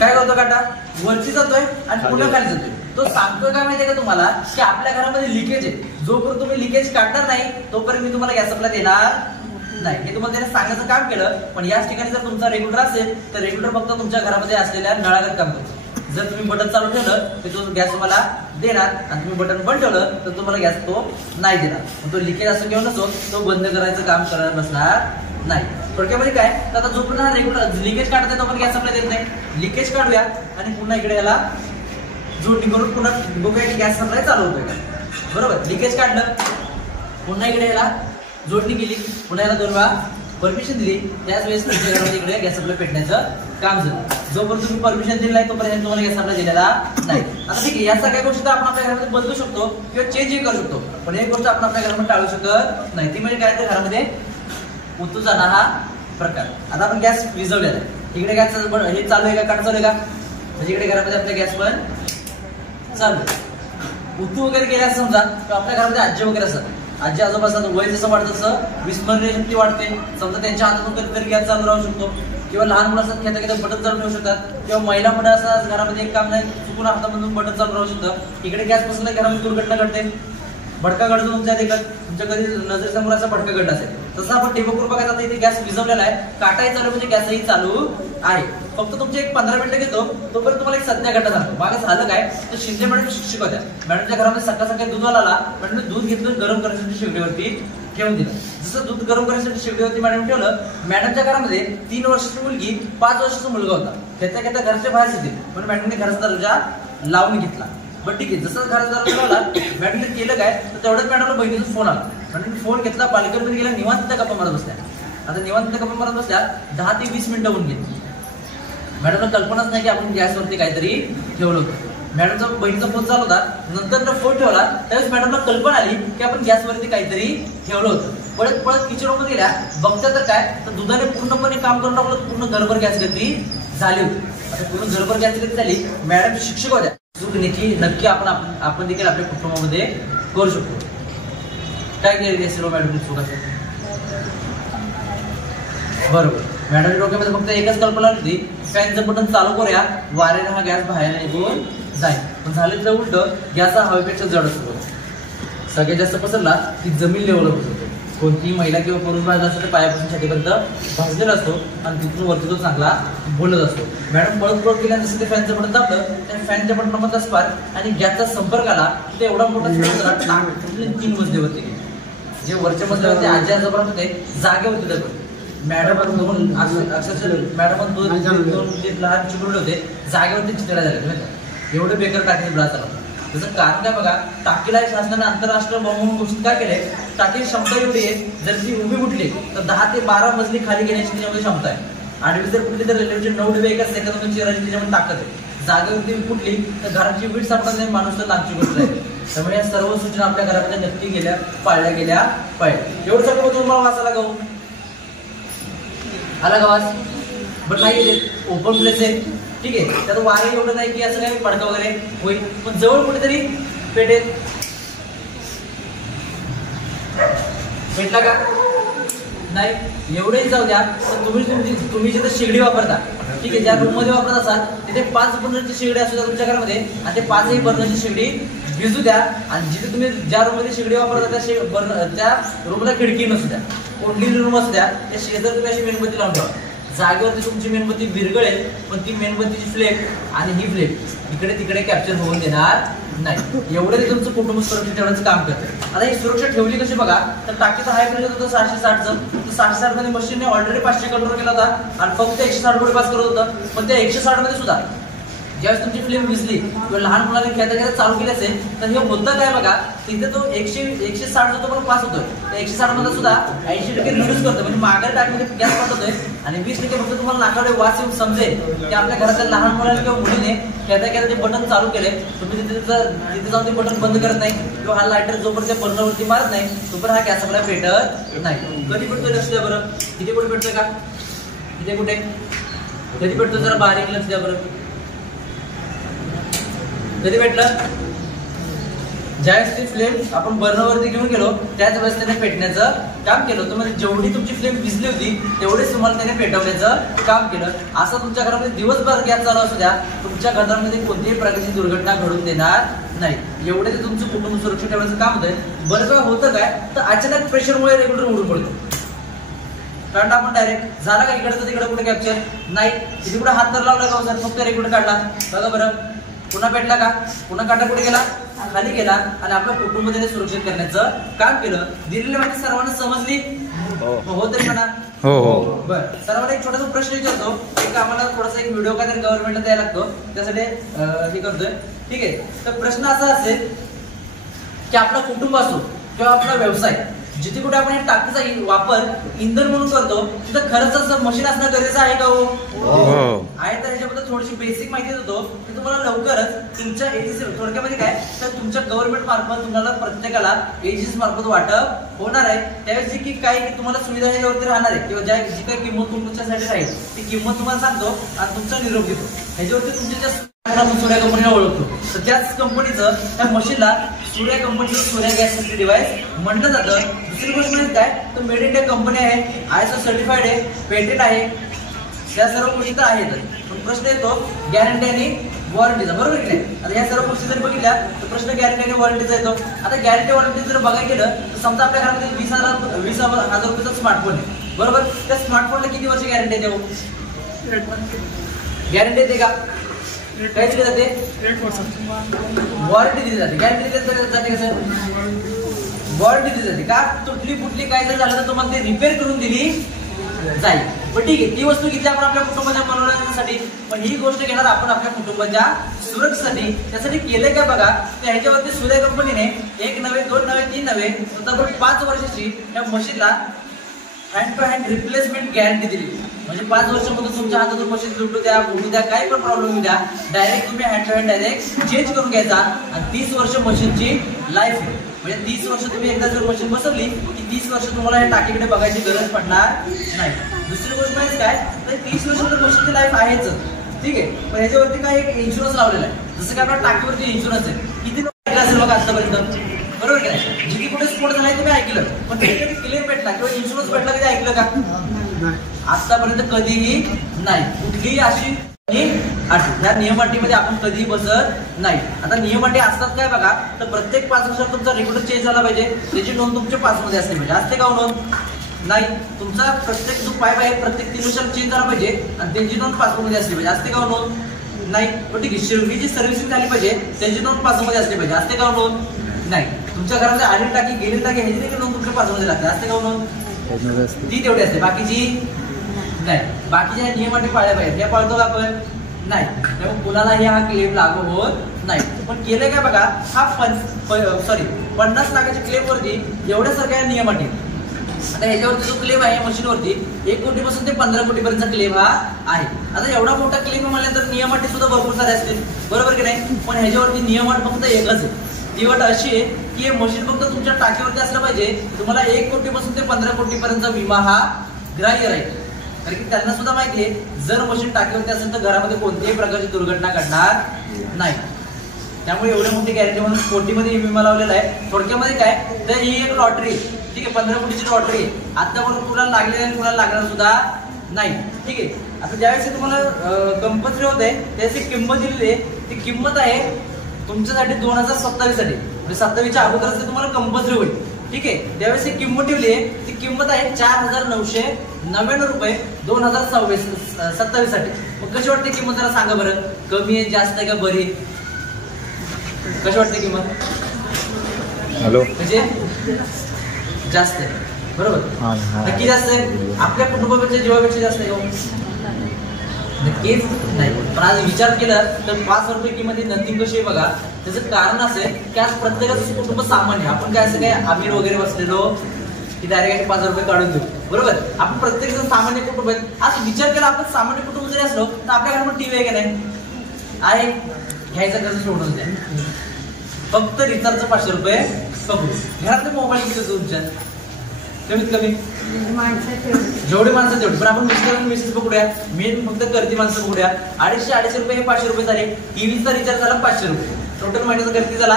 काय करतो काटा वरती जातोय आणि पुन्हा खाली जातोय. तो सांगतोय काय माहितीये का तुम्हाला की आपल्या घरामध्ये लिकेज आहे. जोपर्यंत तुम्ही लिकेज काढणार नाही तोपर्यंत मी तुम्हाला गॅस सप्लाय देणार नाही. हे तुम्हाला त्याने सांगायचं काम केलं. पण याच ठिकाणी जर तुमचा रेग्युलर असेल तर रेग्युलर फक्त तुमच्या घरामध्ये असलेल्या नळागत काम करतो. जर तुम्ही बटन चालू ठेवलं तर तो गॅस तुम्हाला देणार आणि तुम्ही बटन बंद ठेवलं तर तुम्हाला गॅस तो नाही देणार. तो लिकेज असो किंवा नसो तो बंद करायचं काम करत बसणार नाही. थोडक्यामध्ये काय तर आता जोपर्यंत हा रेग्युलर लिकेज काढत तोपर्यंत गॅस सप्लाय देत नाही. लिकेज काढूया आणि पुन्हा इकडे याला जोडणी करून पुन्हा बघूया की गॅस सप्लाय चालू होतोय का. बरोबर लिकेज काढलं पुन्हा इकडे याला जोडणी केली पुन्हा याला 2 वेळा परमिशन दिली. त्याच वेळेस तुमच्या घरामध्ये इकडे गॅस सप्लाय पेटण्याचं काम झालं. जोपर्यंत तुम्ही परमिशन दिली नाही तोपर्यंत तुम्हाला गॅस सप्लाय दिलेला नाही. आता ठीक आहे या सगळ्या गोष्टी आपण आपल्या घरामध्ये बदलू शकतो किंवा चेंजही करू शकतो. पण एक गोष्ट आपण आपल्या घरामध्ये टाळू शकत नाही ती म्हणजे काय तर घरामध्ये उतू जाणार हा प्रकार. आता आपण गॅस विझवलेला आहे. इकडे गॅस हे चालू आहे का काटा चालू आहे का म्हणजे इकडे घरामध्ये आपल्या गॅस पण चालू आहे. उतू वगैरे गेल्या समजा तर आपल्या घरामध्ये आजी वगैरे असतात. आजी आजोबा असतात. वय जसं वाढतं तसं विस्मरणीय शक्ती वाढते. समजा त्यांच्या हातातून कधीतरी गॅस चालू राहू शकतो किंवा लहान मुलं असतात घेता घेता बटन चालू ठेवू शकतात किंवा महिला मंडळ असतात घरामध्ये एक काम नाही चुकून हातामधून बटन चालू राहू शकतं. इकडे गॅस बसला घरामध्ये दुर्घटना घडते. भडका घडतो तुमच्या देखत तुमच्या कधी नजरेसमोर असा भडका घडला असेल. तसं आपण टेबल बघायचं आता इथे गॅस विझवलेला आहे. काटाही चालू म्हणजे गॅसही चालू आहे. फक्त तुमचे एक 15 मिनिटं घेतो तोपर्यंत तुम्हाला एक सत्य घटना सांगतो. मागे झालं काय तर शिंदे मॅडम शिक्षक होत्या. मॅडमच्या घरामध्ये सकाळ सकाळी दूध आला. मॅडमने दूध घेतलं गरम करण्यासाठी शेगडीवरती ठेवून दिलं. जसं दूध गरम करण्यासाठी शेगडीवरती मॅडम ठेवलं. मॅडमच्या घरामध्ये 3 वर्षाची मुलगी 5 वर्षाचा मुलगा होता. घेता घेता घराच्या बाहेर येते पण मॅडमने घराचा दरवाजा लावून घेतला. बट ठीक आहे जसं घराचा दरवाजा लावला मॅडमने केलं काय तर तेवढ्याच मॅडमला बहिणीचा फोन आला. मॅडमने फोन घेतला पालिकेमध्ये गेला निवांत गप्पा मारत बसल्या. आता निवांत गप्पा मारत बसल्या 10 ते 20 मिनिटं होऊन गेली. मॅडमला कल्पनाच नाही की आपण गॅसवरती काहीतरी ठेवलं होतं. मॅडमचा बहिणीचा फोन चालू होता. नंतर फोन ठेवला त्यावेळेस मॅडमला कल्पना आली की आपण गॅसवरती काहीतरी ठेवलं होतं. पळत पळत किचन रूम मध्ये गेल्या. बघता तर काय तर दुधाने पूर्णपणे काम करून टाकलं. पूर्ण घरभर गॅस गळती झाली होती. आता पूर्ण घरभर गॅस गळती झाली. मॅडम शिक्षक होत्या. चूक नक्की आपण देखील आपल्या कुटुंबामध्ये करू शकतो. काय केली असेल मॅडम चूक असेल बरोबर. मॅडम डोक्यामध्ये फक्त एकच कल्पना होती फॅनचं बटन चालू करूया वाऱ्याने हा गॅस बाहेर निघून जाईल. पण झालं तर उलट गॅस हा हवेपेक्षा जड असतो. सगळ्यात जास्त पसरला की जमीन लेवलला पसरतो. कोणतीही महिला किंवा पुरुष भाजला असतो तर पायापासून छातीपर्यंत भाजलेला असतो आणि तिथून वरती तो चांगला बोलत असतो. मॅडम पळत पळत गेल्या जसं ते फॅनचं बटन दाबलं त्या फॅनच्या बटनामधला स्पार्क आणि गॅसचा संपर्क आला ते एवढा मोठा 3 मजल्यावरती गेले. जे वरच्या मजल्यावरती आजी आजोबा होते जागे होते तर मॅडम अक्षरशः मॅडम 2 जे लहान चिमुरडे होते जागेवरती चितळ्या झाले. एवढं बेकार टाकीने ब्लास्ट झाला. त्याचं कारण काय बघा टाकीला शासनाने आंतरराष्ट्रीय बॉम्ब म्हणून घोषित काय केलंय. टाकीची क्षमता एवढी आहे जर ती उभी फुटली तर 10 ते 12 मजली खाली घेण्याची त्याच्यामध्ये क्षमता आहे. आडवी जर फुटली तर रेल्वेचे 9 डबे एका सेकंदामध्ये चिरायची त्याच्यामध्ये ताकद आहे. जागेवरती फुटली तर घराची वीट सापडत नाही माणूस तर लांबची गोष्ट आहे. त्यामुळे या सर्व सूचना आपल्या घरामध्ये नक्की पाळल्या गेल्या पाहिजे. एवढं सगळं तुम्हाला वाचायला गाऊ आला गावास बट नाही ओपन प्लेस आहे ठीक आहे. त्यात वारे एवढं नाही की असं काही पडका वगैरे होईल पण जवळ कुठेतरी पेटेल. पेटला का नाही एवढंही जाऊ द्या. पण तुम्ही जिथे शेगडी वापरता ठीक आहे, ज्या रूम मध्ये वापरत असाल तिथे 5 बर्नरची शेगडी असू द्या तुमच्या घरामध्ये आणि ते 5ही बर्नरची शेगडी विजू द्या. आणि जिथे तुम्ही ज्या रूम मध्ये शेगडी वापरता त्या रूमला खिडकी नसू द्या, कोणती रूम असू द्या, त्या शेजारी तुम्ही अशी मेणबत्ती लावून ठेवा. जागेवरती तुमची मेणबत्ती विरघळेल, पण ती मेणबत्तीची फ्लेम आणि ही फ्लेम इकडे तिकडे कॅप्चर होऊन देणार नाही. एवढे ते तुमचं कुटुंब सुरक्षित ठेवण्याचं काम करतं. आता ही सुरक्षा ठेवली कशी बघा, तर टाकीचा हाय प्रेशर होतं 660चं, तर 660 मध्ये मशीनने ऑलरेडी 500 कंट्रोल केला होता आणि फक्त 160 पुढे पास करत होतं. पण त्या 160 मध्ये सुद्धा ज्यावेळेस तुमची फ्लेम विजली किंवा लहान मुलाने खेळता खेळता चालू केली असेल तर हे होतं काय बघा, तिथे तो 160 जो तो पण पास होतोय, त्या 160 मध्ये सुद्धा 80% रिड्यूस करतो. म्हणजे मागे टाकीमध्ये गॅस पाठवतोय आणि 20% फक्त तुम्हाला नाकाकडे वास येऊन समजेल की आपल्या घरातल्या लहान मुलाने किंवा मुलीने खेळता खेळता ते बटन चालू केले. तुम्ही तिथे जाऊन ते बटन बंद करत नाही किंवा हा लायटर जोपर्यंत त्या बर्नरवरती मारत नाही तोपर्यंत हा गॅस आपल्याला पेटत नाही. कधी पेटतोय लक्ष द्या बरं, किती कुठे पेटतोय का, इथे कुठे कधी पेटतोय जरा बारीक लक्ष द्या बरं. कधी भेटलं, ज्यावेळेस ती फ्लेम आपण बर्नरवरती घेऊन गेलो त्याच वेळेस त्याने पेटण्याचं काम केलं होतं. म्हणजे जेवढी तुमची फ्लेम विजली होती तेवढेच तुम्हाला त्याने पेटवण्याचं काम केलं. असं तुमच्या घरामध्ये दिवसभर गॅस चालू असू द्या, तुमच्या घरामध्ये कोणतीही प्रकारची दुर्घटना घडून देणार नाही. एवढे ते तुमचं कुटुंब सुरक्षित ठेवण्याचं काम होतं. बरं वेळा होतं काय, तर अचानक प्रेशरमुळे रेग्युलर उडून पडतो. कारण आपण डायरेक्ट झाला का इकडे तर तिकडे कुठे कॅप्चर नाही, तिथे कुठे हात तर लावला का, फक्त रेग्युलर काढला बघा बरं, पुन्हा पेटला का, पुन्हा काटा कुठे गेला, खाली गेला आणि आपल्या कुटुंब त्याने सुरक्षित करण्याचं काम केलं. दिलेली माहिती सर्वांना समजली हो तरी म्हणा हो हो. बरं, सर्वांना एक छोटासा प्रश्न विचारतो. एक आम्हाला थोडासा एक व्हिडिओ काय गव्हर्नमेंटला द्यायला लागतो, त्यासाठी हे करतोय. ठीक आहे, तर प्रश्न असा असेल की आपला कुटुंब असो किंवा आपला व्यवसाय, जिथे कुठे आपण टाकीचा वापर इंधन म्हणून करतो तिथं खरंच मशीन असणं गरजेचं आहे का हो? आहे. तर ह्याच्याबद्दल थोडीशी बेसिक माहिती देतो की तुम्हाला लवकरच तुमच्या एजीसी, थोडक्यामध्ये काय तर तुमच्या गव्हर्नमेंट मार्फत तुम्हाला प्रत्येकाला एजीसी मार्फत वाटप होणार आहे. त्यावेळेस जी की काही तुम्हाला सुविधा ह्याच्यावरती राहणार आहे किंवा जी काही किंमत तुमच्यासाठी राहील ती किंमत तुम्हाला सांगतो आणि तुमचा निरोप देतो. ह्याच्यावरती तुमच्या ज्या सूर्या कंपनीला ओळखतो, तर त्याच कंपनीचं त्या मशीनला सूर्या कंपनीचं सूर्या गॅस सेफ्टी डिव्हाइस म्हटलं जातं. दुसरी गोष्ट म्हणजे काय, तर मेड इन इंडिया कंपनी आहे, ISO सर्टिफाईड आहे, पेटेंट आहे, या सर्व गोष्टी तर आहेत. पण प्रश्न येतो गॅरंटी आणि वॉरंटीचा, बरोबर की नाही. आता या सर्व गोष्टी जर बघितल्या तर प्रश्न गॅरंटी आणि वॉरंटीचा येतो. आता गॅरंटी वॉरंटी जर बघायला गेलं तर समजा आपल्या घरामध्ये 20,000 रुपयाचा स्मार्टफोन आहे, बरोबर. त्या स्मार्टफोनला किती वर्ष गॅरंटी येते, गॅरंटी येते का, काय दिली जाते, वॉरंटी दिली जाते. गॅरंटी दिली जाते कसं, वॉरंटी दिली जाते का, तुटली फुटली काय जर झालं तर तुम्हाला ते रिपेअर करून दिली जाईल. पण ठीक आहे, ती वस्तू घेतली आपण आपल्या कुटुंबाच्या मनोरंजनासाठी, पण ही गोष्ट घेणार आपण आपल्या कुटुंबाच्या सुरक्षेसाठी. त्यासाठी केलंय काय बघा, तर ह्याच्यावरती सूर्या कंपनीने 1 नव्हे 2 नव्हे 3 नव्हे तर 5 वर्षाची या मशीनला hand to hand replacement guarantee दिली. म्हणजे 5 वर्षामध्ये तुमच्या हातातून मशीन तुटू द्या, बोलू द्या, काही पण प्रॉब्लेम येऊ द्या, डायरेक्ट तुम्ही hand to hand direct change करून घ्यायचा. आणि 30 वर्ष मशीनची लाईफ आहे. म्हणजे 30 वर्ष तुम्ही एकदा जर मशीन बसवली की 30 वर्ष तुम्हाला या टाकीकडे बघायची गरज पडणार नाही. दुसरी गोष्ट म्हणजे काय, तर 30 वर्ष तर मशीनची लाईफ आहेच, ठीक आहे. पण ह्याच्यावरती काय एक इन्शुरन्स लावलेला आहे. जसं की आपल्या टाकीवरती इन्शुरन्स आहे, किती ऐकलं असेल बघा आतापर्यंत, बरोबर की नाही. जिथे कुठे स्फोट झाला तुम्ही ऐकलं, पण कधी क्लेम भेटला किंवा इन्शुरन्स भेटला कधी ऐकलं का, आतापर्यंत कधीही नाही. कुठलीही अशी या नियम अटीमध्ये आपण कधीही बसत नाही. आता नियम अटी असतात काय बघा, तर प्रत्येक 5 वर्षात तुमचा रेग्युलर चेंज झाला पाहिजे, त्याची नोंद तुमच्या पासमध्ये असली पाहिजे. असते का नोंद नाही, तुमचा प्रत्येक जो पाईप आहे प्रत्येक 3 वर्षात चेंज झाला पाहिजे आणि त्यांची नोंद पासमध्ये असली पाहिजे. असते का नोंद नाही. पण ठीक आहे, शिर्डी जी सर्व्हिसिंग झाली पाहिजे त्यांची नोंद पासमध्ये असली पाहिजे. असते का नोंद नाही. तुमच्या घरामध्ये आली टाकी गेली टाकी ह्याची देखील नोंद तुमच्या पासमध्ये लागते. असते का नोंद, ती तेवढी असते, बाकीची नाही. बाकीच्या नियम अटी पाळल्या पाहिजे, त्या पाळतो का आपण नाही. त्यामुळे कुणालाही हा क्लेम लागू होत नाही. पण केलं काय बघा, हा 50 लाखाच्या क्लेम वरती एवढ्या सगळ्या नियम अटी. आता ह्याच्यावरती जो क्लेम आहे मशीनवरती 1 कोटीपासून ते 15 कोटीपर्यंतचा क्लेम हा आहे. आता एवढा मोठा क्लेम म्हणल्यानंतर नियम अटी सुद्धा भरपूर सारे असतील, बरोबर की नाही. पण ह्याच्यावरती नियम अट फक्त एकच आहे. ती अट अशी आहे की हे मशीन फक्त तुमच्या टाकीवरती असलं पाहिजे. तुम्हाला 1 कोटीपासून ते 15 कोटीपर्यंतचा विमा हा ग्राह्य राहील. कारण की त्यांना सुद्धा माहिती आहे जर मशीन टाकीवरती असेल तर घरामध्ये कोणत्याही प्रकारची दुर्घटना घडणार नाही. त्यामुळे एवढी मोठी गॅरंटी म्हणून कोटीमध्ये विमा लावलेला आहे. थोडक्यामध्ये काय, तर ही एक लॉटरी, ठीक आहे, 15 कोटीची लॉटरी आहे. आतापर्यंत कुणाला लागलेली आणि कुणाला लागणार सुद्धा नाही, ठीक आहे. आता ज्यावेळेस हे तुम्हाला कंपल्सरी होते त्याची किंमत दिलेली आहे, ती किंमत आहे तुमच्यासाठी 2027 साठी, म्हणजे 27च्या अगोदरच ते तुम्हाला कंपल्सरी होईल. ठीक आहे. त्यावेळेस ही किंमत ठेवली आहे, ती किंमत आहे 4,999 रुपये 2027 साठी. मग कशी वाटते किंमत जरा सांगा बरं, कमी आहे, जास्त आहे का बरी? कशी वाटते किंमत? हॅलो. म्हणजे जास्त आहे, बरोबर? नक्की जास्त आहे, आपल्या कुटुंबापेक्षा जीवापेक्षा जास्त आहे का? नक्कीच नाही. पण आज विचार केला तर 5 रुपये किंमत ही नथिंग कशी आहे बघा. त्याचं कारण असं आहे की आज प्रत्येकाचं कुटुंब सामान्य, आपण काय असं काय आमिर वगैरे बसलेलो की डायरेक्ट 5 रुपये काढून देऊ, बरोबर? आपण प्रत्येक जण सामान्य कुटुंब आहे. आज विचार केला आपण सामान्य कुटुंब जरी असलो तर आपल्या घरामध्ये टीव्ही आहे का नाही? आहे. घ्यायचा कर्ज सोडून द्या, फक्त रिचार्जचं 500 रुपये पकडू. घरातले मोबाईल किती तुमच्या? कमीत कमी जेवढे माणसं तेवढे. पण आपण मिस्टर आणि मिसेस पकडूया, मेन फक्त कर्ती माणसं पकडूया. 250 रुपये हे 500 रुपये झाले. टीव्हीचा रिचार्ज झाला 500 रुपये, टोटल महिन्याचा खर्च झाला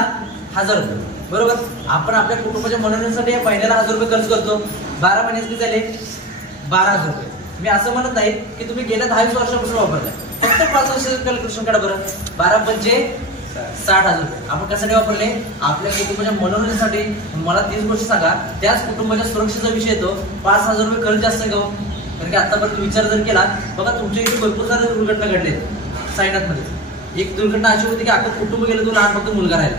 1000 रुपये, बरोबर? आपण आपल्या कुटुंबाच्या मनोरंजनासाठी महिन्याला 1000 रुपये खर्च करतो. 12 महिन्याचे किती झाले? 12,000 रुपये. मी असं म्हणत नाही की तुम्ही गेल्या 10-20 वर्षापासून वापरताय, फक्त 5 वर्षाचं कॅल्क्युलेशन काढा बरं. 12 पंचे 60,000 रुपये आपण कशासाठी वापरले? आपल्या कुटुंबाच्या मनोरंजनासाठी. मला तीच गोष्ट सांगा, त्याच कुटुंबाच्या सुरक्षेचा विषय येतो, 5,000 रुपये खर्च जास्त का? कारण की आतापर्यंत विचार जर केला बघा, तुमच्या इथे भरपूर साऱ्या दुर्घटना घडल्या सायनाथमध्ये. एक दुर्घटना अशी होती की अख्खं कुटुंब गेलं, तो लहान फक्त मुलगा राहिला.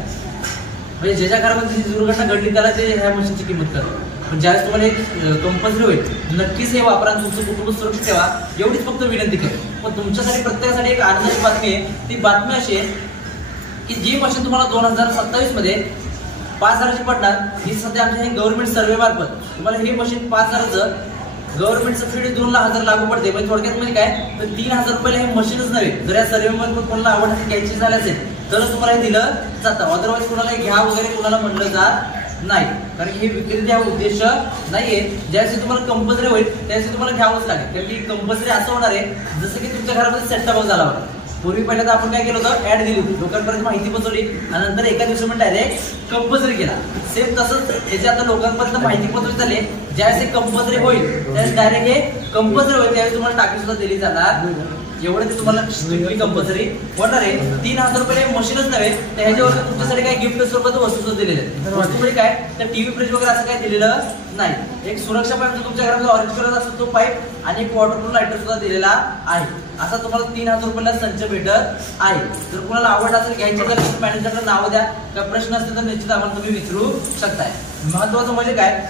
म्हणजे ज्याच्या घरामध्ये जी दुर्घटना घडली त्याला ते ह्या मशीनची किंमत करतो. पण ज्यावेळेस तुम्हाला एक कंपल्सरी होईल, नक्कीच हे वापरा, तुमचं कुटुंब सुरक्षित ठेवा, एवढीच फक्त विनंती करेल. पण तुमच्यासाठी प्रत्येकासाठी एक आनंदाची बातमी आहे. ती बातमी अशी आहे की जी मशीन तुम्हाला 2027 मध्ये 5,000ची पडणार, ही सध्या आमच्या हे गव्हर्नमेंट सर्व्हे मार्फत तुम्हाला ही मशीन 5,000चं गव्हर्नमेंट सबसिडी 2,00,000 लागू पडते. म्हणजे थोडक्यात म्हणजे काय, तर 3,000 रुपयाला हे मशीनच नव्हे. जर या सर्व्हे मध्ये कोणाला आवड घ्यायची झाली असेल तरच तुम्हाला हे दिलं जातं, अदरवाईज कोणाला घ्या वगैरे कोणाला म्हणलं जात नाही. कारण की हे विक्री द्या उद्देश नाहीये. ज्यावेळेस तुम्हाला कंपल्सरी होईल त्यावेळेस तुम्हाला घ्यावंच लागेल. कारण की कंपल्सरी असं होणार आहे जसं की तुमच्या घरामध्ये सेट टॉप बॉक्स झाला होता. पूर्वी पहिल्यांदा आपण काय केलं होतं, ऍड दिली होती, लोकांपर्यंत माहिती पोहोचवली आणि नंतर एका दिवसामध्ये डायरेक्ट कंपल्सरी केला. सेम तसंच याचे आता लोकांपर्यंत माहिती पोहोचवली झाली. ज्यावेळेस हे कंपल्सरी होईल त्यावेळेस डायरेक्ट हे कंपल्सरी होईल, त्यावेळेस तुम्हाला टाकी सुद्धा दिली जाणार. एवढे ते तुम्हाला स्ट्रिक्टली कंपल्सरी होणार आहे. 3,000 रुपये मशीनच नव्हे, तर ह्याच्यावर तुमच्यासाठी काही गिफ्ट स्वरूपात वस्तू सुद्धा दिलेल्या आहेत. वस्तू म्हणजे काय, तर टीव्ही फ्रीज वगैरे असं काही दिलेलं नाही. एक सुरक्षा पाईप तुमच्या घरामध्ये ऑरेंज कलर असतो तो पाईप आणि एक वॉटरप्रूफ लायटर सुद्धा दिलेला आहे. असा तुम्हाला 3,000 रुपयाला संच भेटत आहे. जर कोणाला आवड असेल घ्यायची तर मॅनेजरला नाव द्या, काय प्रश्न असतील तर निश्चित आम्हाला तुम्ही विचारू शकताय. महत्वाचं म्हणजे काय,